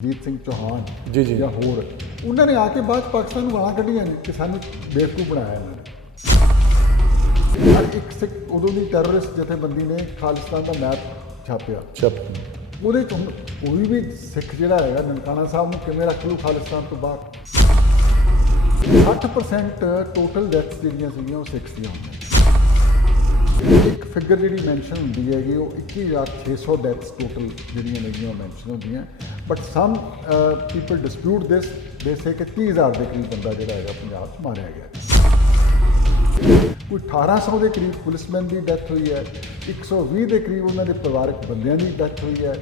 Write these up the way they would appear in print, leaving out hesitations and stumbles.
जीत सिंह चौहान जी जी या होर उन्होंने आके बाद पाकिस्तान ਨੂੰ ਗਾਲਾਂ ਕੱਢੀਆਂ ਨੇ ਕਿ ਸਾਨੂੰ ਬੇਵਕੂਫ ਬਣਾਇਆ ਇਹਨਾਂ ਨੇ। ਹਰ ਇੱਕ ਸਿੱਖ ਉਦੋਂ ਦੀ ਟੈਰਰਿਸਟ ਜਥੇਬੰਦੀ ਨੇ ਖਾਲਿਸਤਾਨ ਦਾ ਮੈਪ ਛਾਪਿਆ। ਉਹਦੇ 'ਚ ਹੁਣ ਕੋਈ ਵੀ ਸਿੱਖ ਜਿਹੜਾ ਹੈਗਾ ਨਨਕਾਣਾ ਸਾਹਿਬ ਨੂੰ ਕਿਵੇਂ ਰੱਖ ਲੂ ਖਾਲਿਸਤਾਨ ਤੋਂ ਬਾਹਰ। 60% ਟੋਟਲ ਡੈਥਸ ਜਿਹੜੀਆਂ ਸੀਗੀਆਂ ਉਹ ਸਿੱਖ ਦੀਆਂ ਹੁੰਦੀਆਂ। ਇੱਕ ਫਿਗਰ ਜਿਹੜੀ ਮੈਂਸ਼ਨ ਹੁੰਦੀ ਹੈਗੀ ਉਹ 21,600 ਡੈਥਸ ਟੋਟਲ ਜਿਹੜੀਆਂ ਨੇਗੀਆਂ ਮੈਂਸ਼ਨ ਹੁੰਦੀਆਂ। But some people dispute this they say कि 30,000 के करीब बंदा जोड़ा है पंजाब च मारिया गया। कोई 1800 के करीब पुलिसमैन की डैथ हुई है, 120 के करीब उन्होंने परिवारक बंदियां की डैथ हुई है,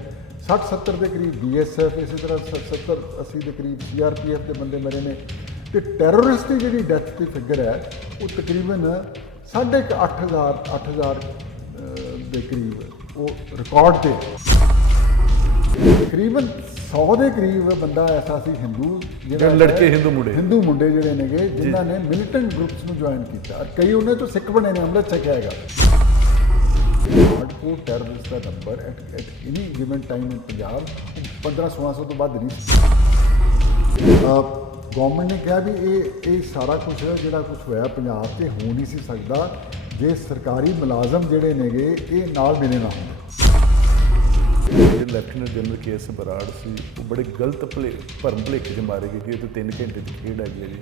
60-70 के करीब BSF, इसी तरह 70-80 के करीब CRPF के बंदे मरे ने। तो टैरोरिस्ट की जी डैथ की फिगर है वो तकरीबन 8,500 के करीब वो रिकॉर्ड से तकरीबन 100 के करीब बंदा ऐसा सी हिंदू लड़के हिंदू मुंडे जोड़े ने जिन्होंने मिलिटेंट ग्रुप्स में ज्वाइन किया और कई उन्हें तो सिख बने ने अमृत छकिया है। हार्डकोर टैररिस्ट का number at any given time in Punjab 1500-1600 तो बाद नहीं। गवर्नमेंट ने कहा भी ये सारा कुछ जो कुछ होया पंजाब से हो नहीं सी सकता जे सरकारी मुलाजम जोड़े ने ये नाल मिले ना होंगे। ਲੈਫਟੀਨੈਂਟ ਜਨਰਲ KS ਬਰਾੜ ਸੀ ਉਹ ਬੜੇ ਗਲਤ ਭਰਮ ਭੁਲੇਖੇ 'ਚ ਮਾਰੇ ਗਏ ਕਿ ਇਹ ਤਾਂ 3 ਘੰਟੇ ਦੀ ਖੇਡ ਹੈਗੀ ਹੈ ਜੀ।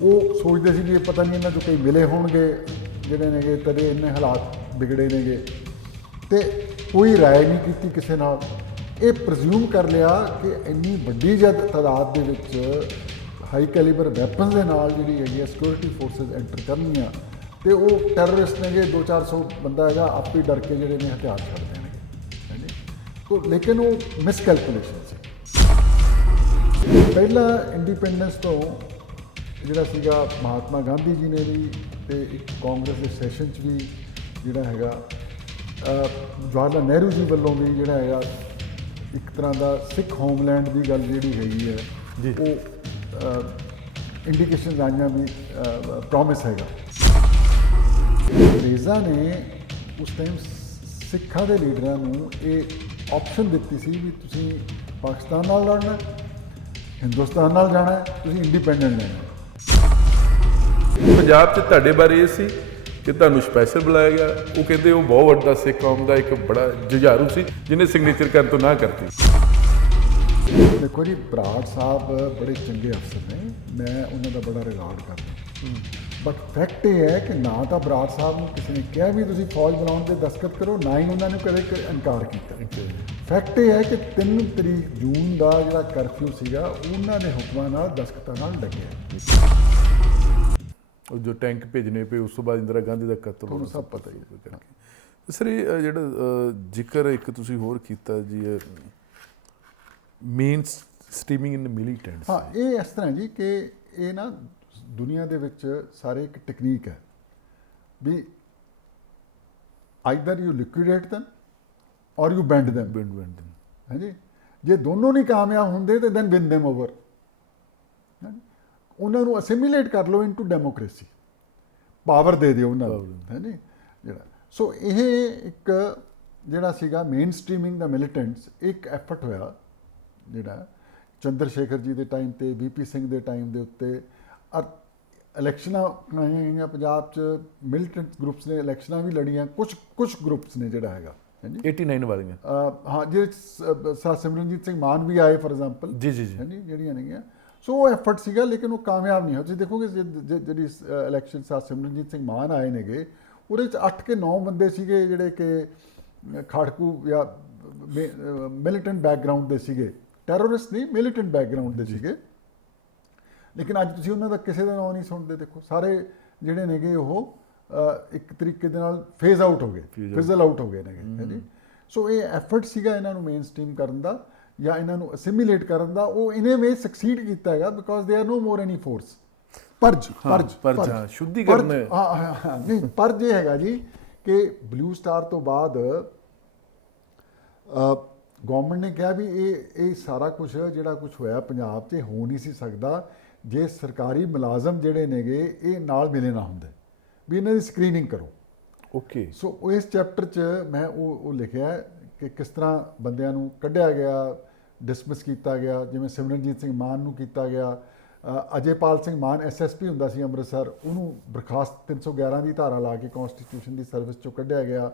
ਉਹ ਸੋਚਦੇ ਸੀ ਵੀ ਇਹ ਪਤਾ ਨਹੀਂ ਇਹਨਾਂ ਤੋਂ ਕਈ ਮਿਲੇ ਹੋਣਗੇ ਜਿਹੜੇ ਨੇਗੇ ਤਦੇ ਇੰਨੇ ਹਾਲਾਤ ਵਿਗੜੇ ਨੇਗੇ ਤੇ ਕੋਈ ਰਾਏ ਨਹੀਂ ਕੀਤੀ ਕਿਸੇ ਨਾਲ। ਇਹ ਪ੍ਰਜ਼ਿਊਮ ਕਰ ਲਿਆ ਕਿ ਇੰਨੀ ਵੱਡੀ ਤਾਦਾਦ ਦੇ ਵਿੱਚ ਹਾਈ ਕੈਲੀਬਰ ਵੈਪਨਸ ਦੇ ਨਾਲ ਜਿਹੜੀ ਹੈਗੀ ਸਿਕਿਉਰਿਟੀ ਫੋਰਸਿਸ ਐਂਟਰ ਕਰਨੀਆਂ ਤੇ ਉਹ ਟੈਰਰਿਸਟ ਨੇਗੇ 200-400 ਬੰਦਾ ਹੈਗਾ ਆਪੇ ਡਰ ਕੇ ਜਿਹੜੇ ਨੇ ਹਥਿਆਰ ਛੱਡ ਦੇਣਗੇ। तो लेकिन वो मिसकैलकुलेशन से पहला इंडिपेंडेंस तो जिहड़ा सीगा महात्मा गांधी जी ने भी तो एक कांग्रेस के सैशन च भी जिहड़ा हैगा जवाहरलाल नेहरू जी वालों भी जिहड़ा हैगा एक तरह का सिख होमलैंड की गल जिहड़ी हैगी है वो इंडिकेशन आईयां भी प्रॉमिस हैगा। अंग्रेज़ां ने उस टाइम सिखा के लीडरां नूं ये ऑप्शन दी सी भी तुसी पाकिस्तान नाल लड़ना हिंदुस्तान नाल जाना है तुसी इंडिपेंडेंट लेना। पंजाब 'ਚ ਤੁਹਾਡੇ ਬਾਰੇ ਇਹ ਸੀ ਕਿ ਤੁਹਾਨੂੰ ਸਪੈਸ਼ਲ ਬੁਲਾਇਆ ਗਿਆ। ਉਹ ਕਹਿੰਦੇ ਉਹ ਬਹੁਤ ਵੱਡਾ ਸਿੱਖ ਕੌਮ ਦਾ ਇੱਕ ਬੜਾ ਜੁਝਾਰੂ ਸੀ ਜਿਹਨੇ ਸਿਗਨੇਚਰ ਕਰਨ ਤੋਂ ਨਾ ਕਰਤੀ। देखो जी बराड़ साहब बड़े चंगे अफसर ने, मैं उन्होंने बड़ा रिगार्ड करता बट फैक्ट ये है कि ना तो बराड़ साहब ने किसी ने कहा भी तुसी फौज बनाने के दस्तखत करो ना ही उन्होंने कदे इनकार किया। फैक्ट ये है कि 3 तरीक जून का जो करफ्यू सीगा उन्होंने हुक्मां नाल दस्तखतां नाल लगे। जो टैंक भेजने पे उस तो बाद इंदिरा गांधी का कत्ल होना सब पता ही है। सर ये ਜਿਹੜਾ ਜ਼ਿਕਰ ਇੱਕ ਤੁਸੀਂ ਹੋਰ ਕੀਤਾ ਜੀ ਮੇਨ ਸਟ੍ਰੀਮਿੰਗ ਇਨ ਮਿਲੀਟੈਂਟਸ। हाँ ये इस तरह जी कि ये ना दुनिया ਦੇ ਵਿੱਚ ਸਾਰੇ ਇੱਕ ਟੈਕਨੀਕ ਹੈ ਵੀ ਆਈਦਰ ਯੂ ਲਿਕੁਇਡੇਟ them ਔਰ ਯੂ ਬੈਂਡ them ਹੈ ਜੀ। ਜੇ ਦੋਨੋਂ ਨਹੀਂ ਕਾਮਯਾਬ ਹੁੰਦੇ ਤੇ ਦੈਨ ਵਿਨ them ਓਵਰ। ਉਹਨਾਂ ਨੂੰ ਅਸਿਮੀਲੇਟ ਕਰ ਲਓ ਇਨਟੂ ਡੈਮੋਕ੍ਰੇਸੀ, ਪਾਵਰ ਦੇ ਦਿਓ ਉਹਨਾਂ ਨੂੰ ਹੈ ਜੀ ਜਿਹੜਾ। ਸੋ ਇਹ ਇੱਕ ਜਿਹੜਾ ਸੀਗਾ ਮੇਨ ਸਟ੍ਰੀਮਿੰਗ ਦਾ ਮਿਲੀਟੈਂਟਸ ਇੱਕ ਐਫਰਟ ਹੋਇਆ ਜਿਹੜਾ ਚੰਦਰ ਸ਼ੇਖਰ ਜੀ ਦੇ ਟਾਈਮ ਤੇ VP ਸਿੰਘ ਦੇ ਟਾਈਮ ਦੇ ਉੱਤੇ ਔਰ ਇਲੈਕਸ਼ਨਾਂ ਕਰਾਈਆਂ ਗਈਆਂ ਪੰਜਾਬ 'ਚ ਮਿਲੀਟੈਂਟ ਗਰੁੱਪਸ ਨੇ ਇਲੈਕਸ਼ਨਾਂ ਵੀ ਲੜੀਆਂ। ਕੁਝ ਗਰੁੱਪਸ ਨੇ ਜਿਹੜਾ ਹੈਗਾ ਹਾਂਜੀ 89 ਵਾਲੀਆਂ ਹਾਂ ਜਿਹੜੇ ਸਿਮਰਨਜੀਤ ਸਿੰਘ ਮਾਨ ਵੀ ਆਏ ਫॉर ਐਗਜ਼ਾਮਪਲ ਜੀ ਹਾਂਜੀ ਜਿਹੜੀਆਂ ਨੇਗੀਆਂ। ਸੋ ਉਹ ਐਫਰਟ ਸੀਗਾ ਲੇਕਿਨ ਉਹ ਕਾਮਯਾਬ ਨਹੀਂ ਹੋਇਆ। ਤੁਸੀਂ ਦੇਖੋਗੇ ਜਿਹੜੀ ਇਲੈਕਸ਼ਨ ਸਿਮਰਨਜੀਤ ਸਿੰਘ ਮਾਨ ਆਏ ਨੇਗੇ ਉਹਦੇ 'ਚ 8 ਕੇ 9 ਬੰਦੇ ਸੀਗੇ ਜਿਹੜੇ ਕਿ ਖਾੜਕੂ ਜਾਂ ਮਿਲੀਟੈਂਟ ਬੈਕਗਰਾਊਂਡ ਦੇ ਸੀਗੇ, ਟੈਰਰਿਸਟ ਨਹੀਂ ਮਿਲੀਟੈਂਟ ਬੈਕਗਰਾਊਂਡ ਦੇ ਸੀਗੇ। ਲੇਕਿਨ ਅੱਜ ਤੁਸੀਂ ਉਹਨਾਂ ਦਾ ਕਿਸੇ ਦਾ ਨਾਂ ਨਹੀਂ ਸੁਣਦੇ। ਦੇਖੋ ਸਾਰੇ ਜਿਹੜੇ ਨੇਗੇ ਉਹ ਇੱਕ ਤਰੀਕੇ ਦੇ ਨਾਲ ਫਿਜ਼ਲ ਆਊਟ ਹੋ ਗਏ ਨੇਗੇ ਜੀ। ਸੋ ਇਹ ਐਫਰਟ ਸੀਗਾ ਇਹਨਾਂ ਨੂੰ ਮੇਨ ਸਟ੍ਰੀਮ ਕਰਨ ਦਾ ਜਾਂ ਇਹਨਾਂ ਨੂੰ ਅਸਿਮੀਲੇਟ ਕਰਨ ਦਾ। ਉਹ ਇਹਨੇ ਵੇ ਸਕਸੀਡ ਕੀਤਾ ਹੈਗਾ because they are no more any force. ਪਰਜ ਸ਼ੁੱਧੀਕਰਨ ਨਹੀਂ ਪਰਜ ਇਹ ਹੈਗਾ ਜੀ ਕਿ ਬਲੂ ਸਟਾਰ ਤੋਂ ਬਾਅਦ ਗਵਰਨਮੈਂਟ ਨੇ ਕਿਹਾ ਵੀ ਇਹ ਸਾਰਾ ਕੁਝ ਜਿਹੜਾ ਕੁਝ ਹੋਇਆ ਪੰਜਾਬ 'ਚ ਹੋ ਨਹੀਂ ਸੀ ਸਕਦਾ ਜੇ ਸਰਕਾਰੀ ਮੁਲਾਜ਼ਮ ਜਿਹੜੇ ਨੇਗੇ ਇਹ ਨਾਲ ਮਿਲੇ ਨਾ ਹੁੰਦੇ ਵੀ ਇਹਨਾਂ ਦੀ ਸਕਰੀਨਿੰਗ ਕਰੋ। ਓਕੇ ਸੋ ਇਸ ਚੈਪਟਰ 'ਚ ਮੈਂ ਉਹ ਲਿਖਿਆ ਕਿ ਕਿਸ ਤਰ੍ਹਾਂ ਬੰਦਿਆਂ ਨੂੰ ਕੱਢਿਆ ਗਿਆ ਡਿਸਮਿਸ ਕੀਤਾ ਗਿਆ, ਜਿਵੇਂ ਸਿਮਰਨਜੀਤ ਸਿੰਘ ਮਾਨ ਨੂੰ ਕੀਤਾ ਗਿਆ। ਅਜੇਪਾਲ ਸਿੰਘ ਮਾਨ ਐਸਐਸਪੀ ਹੁੰਦਾ ਸੀ ਅੰਮ੍ਰਿਤਸਰ, ਉਹਨੂੰ ਬਰਖਾਸਤ 311 ਦੀ ਧਾਰਾ ਲਾ ਕੇ ਕਨਸਟੀਟਿਊਸ਼ਨ ਦੀ ਸਰਵਿਸ ਚੋਂ ਕੱਢਿਆ ਗਿਆ।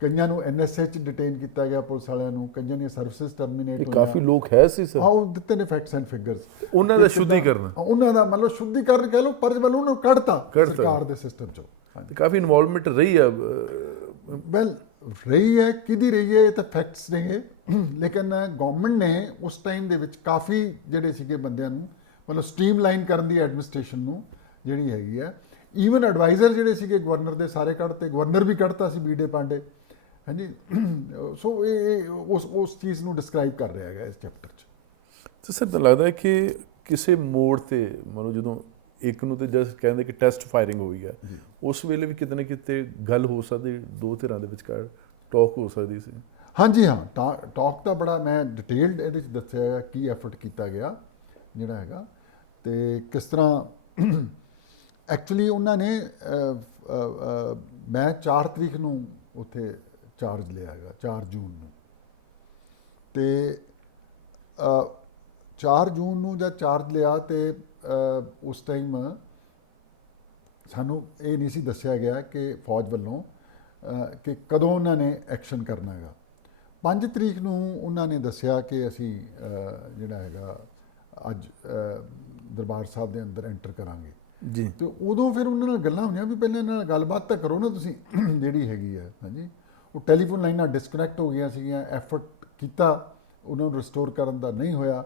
ਕਈਆਂ ਨੂੰ ਐਨਐਸਏ 'ਚ ਡਿਟੇਨ ਕੀਤਾ ਗਿਆ ਪੁਲਿਸ ਵਾਲਿਆਂ ਨੂੰ, ਕਈਆਂ ਦੀਆਂ ਸਰਵਿਸਿਜ਼ ਟਰਮੀਨੇਟ ਹੋਈਆਂ। ਕਾਫੀ ਲੋਕ ਹੈ ਸੀ ਸਰ, ਉਹ ਦਿੱਤੇ ਨੇ ਫੈਕਟਸ ਐਂਡ ਫਿਗਰਸ। ਉਹਨਾਂ ਦਾ ਸ਼ੁੱਧੀਕਰਨ, ਉਹਨਾਂ ਦਾ ਮਤਲਬ ਸ਼ੁੱਧੀਕਰਨ ਕਹਿ ਲਓ, ਪਰ ਵੱਲੋਂ ਉਹਨੂੰ ਕੱਢਤਾ ਸਰਕਾਰ ਦੇ ਸਿਸਟਮ 'ਚੋਂ। ਤੇ ਕਾਫੀ ਇਨਵੋਲਵਮੈਂਟ ਰਹੀ ਆ। ਵੈਲ ਰਹੀ ਹੈ, ਕਿਹਦੀ ਰਹੀ ਹੈ ਇਹ ਤਾਂ ਫੈਕਟਸ ਨੇ, ਲੇਕਿਨ ਗਵਰਨਮੈਂਟ ਨੇ ਉਸ ਟਾਈਮ ਦੇ ਵਿੱਚ ਕਾਫੀ ਜਿਹੜੇ ਸੀਗੇ ਬੰਦਿਆਂ ਨੂੰ ਮਤਲਬ ਸਟ੍ਰੀਮਲਾਈਨ ਕਰਨ ਦੀ ਐਡਮਿਨਿਸਟ੍ਰੇਸ਼ਨ ਨੂੰ ਜਿਹੜੀ ਹੈਗੀ ਹੈ। ਈਵਨ ਐਡਵਾਈਜ਼ਰ ਜਿਹੜੇ ਸੀਗੇ ਗਵਰਨਰ ਦੇ ਸਾਰੇ ਕੱਢਤੇ, ਗਵਰਨਰ ਵੀ ਕੱਢਤਾ ਸੀ ਬੀਡੇ ਪਾਂਡੇ। ਹਾਂਜੀ, ਸੋ ਇਹ ਉਸ ਚੀਜ਼ ਨੂੰ ਡਿਸਕ੍ਰਾਈਬ ਕਰ ਰਿਹਾ ਹੈਗਾ ਇਸ ਚੈਪਟਰ 'ਚ। ਤੇ ਸਰ ਤਾਂ ਲੱਗਦਾ ਹੈ ਕਿ ਕਿਸੇ ਮੋੜ ਤੇ ਮਤਲਬ ਜਦੋਂ ਇੱਕ ਨੂੰ ਤੇ ਜਸਟ ਕਹਿੰਦੇ ਕਿ ਟੈਸਟ ਫਾਇਰਿੰਗ ਹੋਈ ਆ, ਉਸ ਵੇਲੇ ਵੀ ਕਿਤੇ ਨਾ ਕਿਤੇ ਗੱਲ ਹੋ ਸਕਦੀ, ਦੋ ਧਿਰਾਂ ਦੇ ਵਿਚਕਾਰ ਟਾਕ ਹੋ ਸਕਦੀ ਸੀ। ਹਾਂਜੀ ਹਾਂ, ਟਾਕ ਦਾ ਬੜਾ ਮੈਂ ਡਿਟੇਲਡ ਇਹਦੇ 'ਚ ਦੱਸਿਆ ਹੈਗਾ ਕੀ ਐਫਰਟ ਕੀਤਾ ਗਿਆ ਜਿਹੜਾ ਹੈਗਾ, ਤੇ ਕਿਸ ਤਰ੍ਹਾਂ ਐਕਚੁਅਲੀ ਉਹਨਾਂ ਨੇ ਮੈਂ 4 ਤਰੀਕ ਨੂੰ ਉੱਥੇ ਚਾਰਜ ਲਿਆ ਹੈਗਾ, 4 ਜੂਨ ਨੂੰ, ਤੇ 4 ਜੂਨ ਨੂੰ ਜਦ ਚਾਰਜ ਲਿਆ ਤੇ ਉਸ ਟਾਈਮ ਸਾਨੂੰ ਇਹ ਨਹੀਂ ਸੀ ਦੱਸਿਆ ਗਿਆ ਕਿ ਫੌਜ ਵੱਲੋਂ ਕਿ ਕਦੋਂ ਉਹਨਾਂ ਨੇ ਐਕਸ਼ਨ ਕਰਨਾ ਹੈਗਾ। 5 ਤਰੀਕ ਨੂੰ ਉਹਨਾਂ ਨੇ ਦੱਸਿਆ ਕਿ ਅਸੀਂ ਜਿਹੜਾ ਹੈਗਾ ਅੱਜ ਦਰਬਾਰ ਸਾਹਿਬ ਦੇ ਅੰਦਰ ਐਂਟਰ ਕਰਾਂਗੇ ਜੀ। ਤੇ ਉਦੋਂ ਫਿਰ ਉਹਨਾਂ ਨਾਲ ਗੱਲਾਂ ਹੋਈਆਂ ਵੀ ਪਹਿਲਾਂ ਇਹਨਾਂ ਨਾਲ ਗੱਲਬਾਤ ਤਾਂ ਕਰੋ ਨਾ ਤੁਸੀਂ ਜਿਹੜੀ ਹੈਗੀ ਹੈ। ਹਾਂਜੀ, ਉਹ ਟੈਲੀਫੋਨ ਲਾਈਨਾਂ ਡਿਸਕਨੈਕਟ ਹੋ ਗਈਆਂ ਸੀਗੀਆਂ, ਐਫਰਟ ਕੀਤਾ ਉਹਨਾਂ ਨੂੰ ਰਿਸਟੋਰ ਕਰਨ ਦਾ, ਨਹੀਂ ਹੋਇਆ।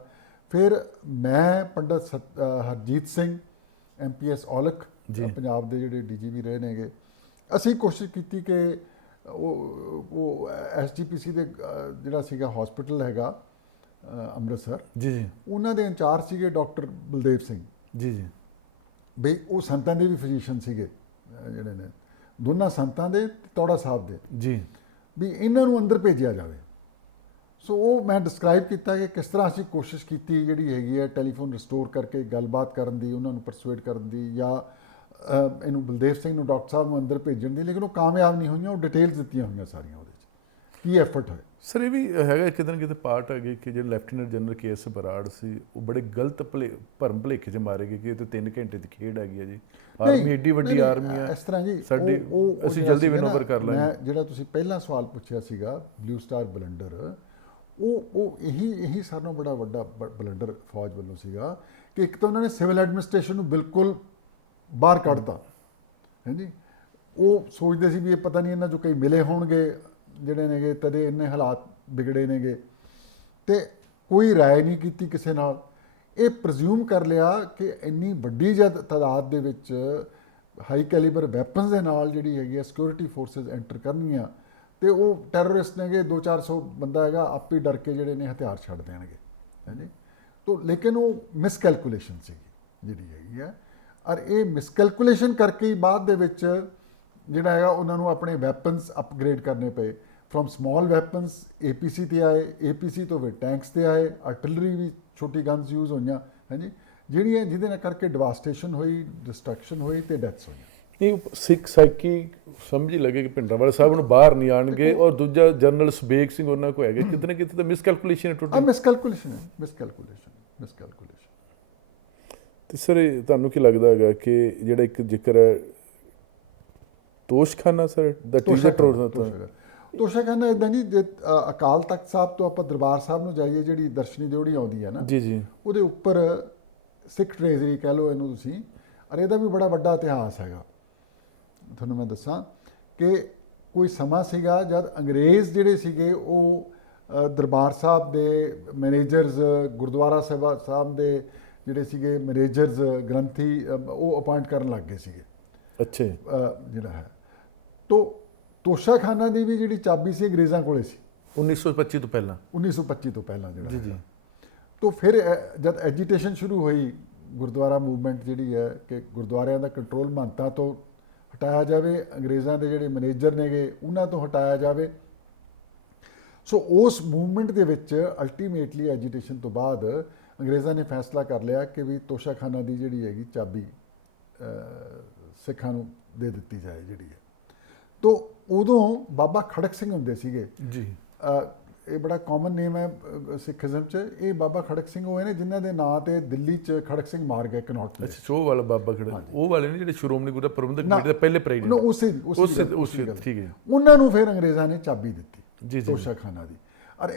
ਫਿਰ ਮੈਂ ਪੰਡਤ ਹਰਜੀਤ ਸਿੰਘ ਐਮਪੀਐਸ ਔਲਖ ਪੰਜਾਬ ਦੇ ਜਿਹੜੇ ਡੀਜੀਪੀ ਰਹੇ ਨੇਗੇ, ਅਸੀਂ ਕੋਸ਼ਿਸ਼ ਕੀਤੀ ਕਿ ਉਹ ਐਸਜੀਪੀਸੀ ਦੇ ਜਿਹੜਾ ਸੀਗਾ ਹਸਪੀਟਲ ਹੈਗਾ ਅੰਮ੍ਰਿਤਸਰ ਜੀ ਜੀ, ਉਹਨਾਂ ਦੇ ਇੰਚਾਰਜ ਸੀਗੇ ਡਾਕਟਰ ਬਲਦੇਵ ਸਿੰਘ ਜੀ ਜੀ, ਬਈ ਉਹ ਸੰਤਾਂ ਦੇ ਵੀ ਫਿਜ਼ੀਸ਼ੀਅਨ ਸੀਗੇ ਜਿਹੜੇ ਨੇ, ਦੋਨਾਂ ਸੰਤਾਂ ਦੇ ਤੌੜਾ ਸਾਹਿਬ ਦੇ ਜੀ, ਵੀ ਇਹਨਾਂ ਨੂੰ ਅੰਦਰ ਭੇਜਿਆ ਜਾਵੇ। ਸੋ ਉਹ ਮੈਂ ਡਿਸਕ੍ਰਾਈਬ ਕੀਤਾ ਕਿ ਕਿਸ ਤਰ੍ਹਾਂ ਅਸੀਂ ਕੋਸ਼ਿਸ਼ ਕੀਤੀ ਜਿਹੜੀ ਹੈਗੀ ਹੈ ਟੈਲੀਫੋਨ ਰਿਸਟੋਰ ਕਰਕੇ ਗੱਲਬਾਤ ਕਰਨ ਦੀ, ਉਹਨਾਂ ਨੂੰ ਪਰਸੂਏਡ ਕਰਨ ਦੀ, ਜਾਂ ਇਹਨੂੰ ਬਲਦੇਵ ਸਿੰਘ ਨੂੰ ਡਾਕਟਰ ਸਾਹਿਬ ਨੂੰ ਅੰਦਰ ਭੇਜਣ ਦੀ, ਲੇਕਿਨ ਉਹ ਕਾਮਯਾਬ ਨਹੀਂ ਹੋਈਆਂ। ਉਹ ਡਿਟੇਲਸ ਦਿੱਤੀਆਂ ਹੋਈਆਂ ਸਾਰੀਆਂ ਉਹਦੇ 'ਚ ਕੀ ਐਫਰਟ ਹੋਏ। ਸਰ ਇਹ ਵੀ ਹੈਗਾ ਕਿਤੇ ਨਾ ਕਿਤੇ ਪਾਰਟ ਹੈਗੇ ਕਿ ਜਿਹੜੇ ਲੈਫਟੀਨੈਂਟ ਜਨਰਲ ਕੇ.ਐਸ. ਬਰਾੜ ਸੀ, ਉਹ ਬੜੇ ਗਲਤ ਭਰਮ ਭੁਲੇਖੇ 'ਚ ਮਾਰੇ ਗਏ ਕਿ ਇਹ ਤਾਂ 3 ਘੰਟੇ ਦੀ ਖੇਡ ਹੈਗੀ ਹੈ ਜੀ, ਆਰਮੀ ਏਡੀ ਵੱਡੀ ਆਰਮੀ ਹੈ ਇਸ ਤਰ੍ਹਾਂ ਜੀ। ਸਾਡੀ, ਅਸੀਂ ਜਲਦੀ ਵਿਨ ਓਵਰ ਕਰ ਲਾਂਗੇ। ਮੈਂ ਜਿਹੜਾ ਤੁਸੀਂ ਪਹਿਲਾ ਸਵਾਲ ਪੁੱਛਿਆ ਸੀਗਾ ਬਲੂ ਸਟਾਰ ਬਲੰਡਰ, ਉਹ ਇਹੀ ਸਾਰਿਆਂ ਨਾਲੋਂ ਬੜਾ ਵੱਡਾ ਬਲੰਡਰ ਫੌਜ ਵੱਲੋਂ ਸੀਗਾ ਕਿ ਇੱਕ ਤਾਂ ਉਹਨਾਂ ਨੇ ਸਿਵਲ ਐਡਮਿਨਿਸਟ੍ਰੇਸ਼ਨ ਨੂੰ ਬਿਲਕੁਲ ਬਾਹਰ ਕੱਢਤਾ। ਹਾਂਜੀ, ਉਹ ਸੋਚਦੇ ਸੀ ਵੀ ਇਹ ਪਤਾ ਨਹੀਂ ਇਹਨਾਂ 'ਚੋਂ ਕਈ ਮਿਲੇ ਹੋਣਗੇ ਜਿਹੜੇ ਨੇਗੇ, ਤਦੇ ਇੰਨੇ ਹਾਲਾਤ ਵਿਗੜੇ ਨੇਗੇ, ਤੇ ਕੋਈ ਰਾਏ ਨਹੀਂ ਕੀਤੀ ਕਿਸੇ ਨਾਲ। ਇਹ ਪ੍ਰਜ਼ਿਊਮ ਕਰ ਲਿਆ ਕਿ ਇੰਨੀ ਵੱਡੀ ਜਦ ਤਾਦਾਦ ਦੇ ਵਿੱਚ ਹਾਈ ਕੈਲੀਬਰ ਵੈਪਨਸ ਦੇ ਨਾਲ ਜਿਹੜੀ ਹੈਗੀ ਹੈ ਸਿਕਿਉਰਿਟੀ ਫੋਰਸਿਸ ਐਂਟਰ ਕਰਨਗੀਆਂ, ਤੇ ਉਹ ਟੈਰਰਿਸਟ ਨੇਗੇ 200-400 ਬੰਦਾ ਹੈਗਾ, ਆਪੇ ਡਰ ਕੇ ਜਿਹੜੇ ਨੇ ਹਥਿਆਰ ਛੱਡ ਦੇਣਗੇ। ਹਾਂਜੀ, ਤੋ ਲੇਕਿਨ ਉਹ ਮਿਸਕੈਲਕੂਲੇਸ਼ਨ ਸੀਗੀ ਜਿਹੜੀ ਹੈਗੀ ਹੈ, ਔਰ ਇਹ ਮਿਸਕੈਲਕੂਲੇਸ਼ਨ ਕਰਕੇ ਹੀ ਬਾਅਦ ਦੇ ਵਿੱਚ ਜਿਹੜਾ ਹੈਗਾ ਉਹਨਾਂ ਨੂੰ ਆਪਣੇ ਵੈਪਨਸ ਅਪਗ੍ਰੇਡ ਕਰਨੇ ਪਏ। ਫਰੋਮ ਸਮਾਲ ਵੈਪਨਸ APC ਤੇ ਆਏ, APC ਤੋਂ ਫਿਰ ਟੈਂਕਸ ਤੇ ਆਏ, ਆਰਟਿਲਰੀ ਵੀ ਛੋਟੀ ਗਨਸ ਯੂਜ਼ ਹੋਈਆਂ। ਹਾਂਜੀ, ਜਿਹੜੀਆਂ ਜਿਹਦੇ ਨਾਲ ਕਰਕੇ ਡਿਵਾਸਟੇਸ਼ਨ ਹੋਈ, ਡਿਸਟਰਕਸ਼ਨ ਹੋਈ ਤੇ ਡੈਥਸ ਹੋਈਆਂ। ਇਹ ਸਿੱਖ ਸਾਈਕੀ ਸਮਝ ਹੀ ਲੱਗੇ ਕਿ ਭਿੰਡਰਾਂਵਾਲੇ ਸਾਹਿਬ ਨੂੰ ਬਾਹਰ ਨਹੀਂ ਆਣਗੇ, ਔਰ ਦੂਜਾ ਜਨਰਲ ਸੁਬੇਗ ਸਿੰਘ ਉਹਨਾਂ ਕੋ ਹੈਗੇ, ਕਿਤੇ ਨਾ ਕਿਤੇ ਤਾਂ ਮਿਸਕੈਲਕੂਲੇਸ਼ਨ ਹੈ ਟੋਟਲ। ਮਿਸਕੈਲਕੂਲੇਸ਼ਨ। ਤੇ ਸਰ ਤੁਹਾਨੂੰ ਕੀ ਲੱਗਦਾ ਹੈਗਾ ਕਿ ਜਿਹੜਾ ਇੱਕ ਜ਼ਿਕਰ ਹੈ ਤੋਸ਼ਖਾਨਾ ਸਰ ਦਾ ਤੋਸ਼ਾਖਾਨਾ ਇਦਾਂ ਨਹੀਂ, ਜੇ ਅਕਾਲ ਤਖਤ ਸਾਹਿਬ ਤੋਂ ਆਪਾਂ ਦਰਬਾਰ ਸਾਹਿਬ ਨੂੰ ਜਾਈਏ, ਜਿਹੜੀ ਦਰਸ਼ਨੀ ਦਿਉੜੀ ਆਉਂਦੀ ਹੈ ਨਾ ਜੀ ਜੀ, ਉਹਦੇ ਉੱਪਰ ਸਿੱਖ ਟ੍ਰੇਜ਼ਰੀ ਕਹਿ ਲਓ ਇਹਨੂੰ ਤੁਸੀਂ, ਔਰ ਇਹਦਾ ਵੀ ਬੜਾ ਵੱਡਾ ਇਤਿਹਾਸ ਹੈਗਾ। ਤੁਹਾਨੂੰ ਮੈਂ ਦੱਸਾਂ ਕਿ ਕੋਈ ਸਮਾਂ ਸੀਗਾ ਜਦ ਅੰਗਰੇਜ਼ ਜਿਹੜੇ ਸੀਗੇ ਉਹ ਦਰਬਾਰ ਸਾਹਿਬ ਦੇ ਮੈਨੇਜਰਸ, ਗੁਰਦੁਆਰਾ ਸਾਹਿਬ ਦੇ ਜਿਹੜੇ ਸੀਗੇ ਮੈਨੇਜਰਸ, ਗ੍ਰੰਥੀ, ਉਹ ਅਪਾਇੰਟ ਕਰਨ ਲੱਗ ਗਏ ਸੀਗੇ। ਅੱਛਾ, ਜਿਹੜਾ ਹੈ ਤੋਸ਼ਾਖਾਨਾ ਦੀ ਵੀ ਜਿਹੜੀ ਚਾਬੀ ਸੀ ਅੰਗਰੇਜ਼ਾਂ ਕੋਲੇ ਸੀ 1925 ਤੋਂ ਪਹਿਲਾਂ, 1925 ਤੋਂ ਪਹਿਲਾਂ ਜਿਹੜਾ ਜੀ ਜੀ। ਤੋਂ ਫਿਰ ਜਦ ਐਜੀਟੇਸ਼ਨ ਸ਼ੁਰੂ ਹੋਈ, ਗੁਰਦੁਆਰਾ ਮੂਵਮੈਂਟ ਜਿਹੜੀ ਹੈ ਕਿ ਗੁਰਦੁਆਰਿਆਂ ਦਾ ਕੰਟਰੋਲ ਮਹੰਤਾਂ ਤੋਂ ਹਟਾਇਆ ਜਾਵੇ, ਅੰਗਰੇਜ਼ਾਂ ਦੇ ਜਿਹੜੇ ਮੈਨੇਜਰ ਨੇਗੇ ਉਹਨਾਂ ਤੋਂ ਹਟਾਇਆ ਜਾਵੇ। ਸੋ ਉਸ ਮੂਵਮੈਂਟ ਦੇ ਵਿੱਚ ਅਲਟੀਮੇਟਲੀ ਐਜੀਟੇਸ਼ਨ ਤੋਂ ਬਾਅਦ ਅੰਗਰੇਜ਼ਾਂ ਨੇ ਫੈਸਲਾ ਕਰ ਲਿਆ ਕਿ ਵੀ ਤੋਸ਼ਾਖਾਨਾ ਦੀ ਜਿਹੜੀ ਹੈਗੀ ਚਾਬੀ ਸਿੱਖਾਂ ਨੂੰ ਦੇ ਦਿੱਤੀ ਜਾਏ ਜਿਹੜੀ ਹੈ। ਤੋ ਉਦੋਂ ਬਾਬਾ ਖੜਕ ਸਿੰਘ ਹੁੰਦੇ ਸੀਗੇ ਜੀ, ਇਹ ਬੜਾ ਕਾਮਨ ਨੇਮ ਹੈ ਸਿੱਖੀਜ਼ਮ 'ਚ। ਇਹ ਬਾਬਾ ਖੜਕ ਸਿੰਘ ਹੋਏ ਨੇ ਜਿਨ੍ਹਾਂ ਦੇ ਨਾਂ ਤੇ ਦਿੱਲੀ 'ਚ ਖੜਕ ਸਿੰਘ ਮਾਰ ਗਏ ਕਨੌਟ ਪਲੇਸ। ਅੱਛਾ, ਸ਼ੋਅ ਵਾਲਾ ਬਾਬਾ ਖੜਾ, ਉਹ ਵਾਲੇ ਨੇ ਜਿਹੜੇ ਸ਼੍ਰੋਮਣੀ ਗੁਰਦੁਆਰਾ ਪ੍ਰਬੰਧਕ ਨਾ, ਕਮੇਟੀ ਦੇ ਪਹਿਲੇ ਨਾ, ਪ੍ਰੈਜ਼ੀਡੈਂਟ। ਉਸੇ ਗੱਲ। ਠੀਕ ਹੈ। ਉਹਨਾਂ ਨੂੰ ਫਿਰ ਅੰਗਰੇਜ਼ਾਂ ਨੇ ਚਾਬੀ ਦਿੱਤੀ ਜੀ, ਜੀ। ਤੋਸ਼ਾਖਾਨਾ ਦੀ। ਔਰ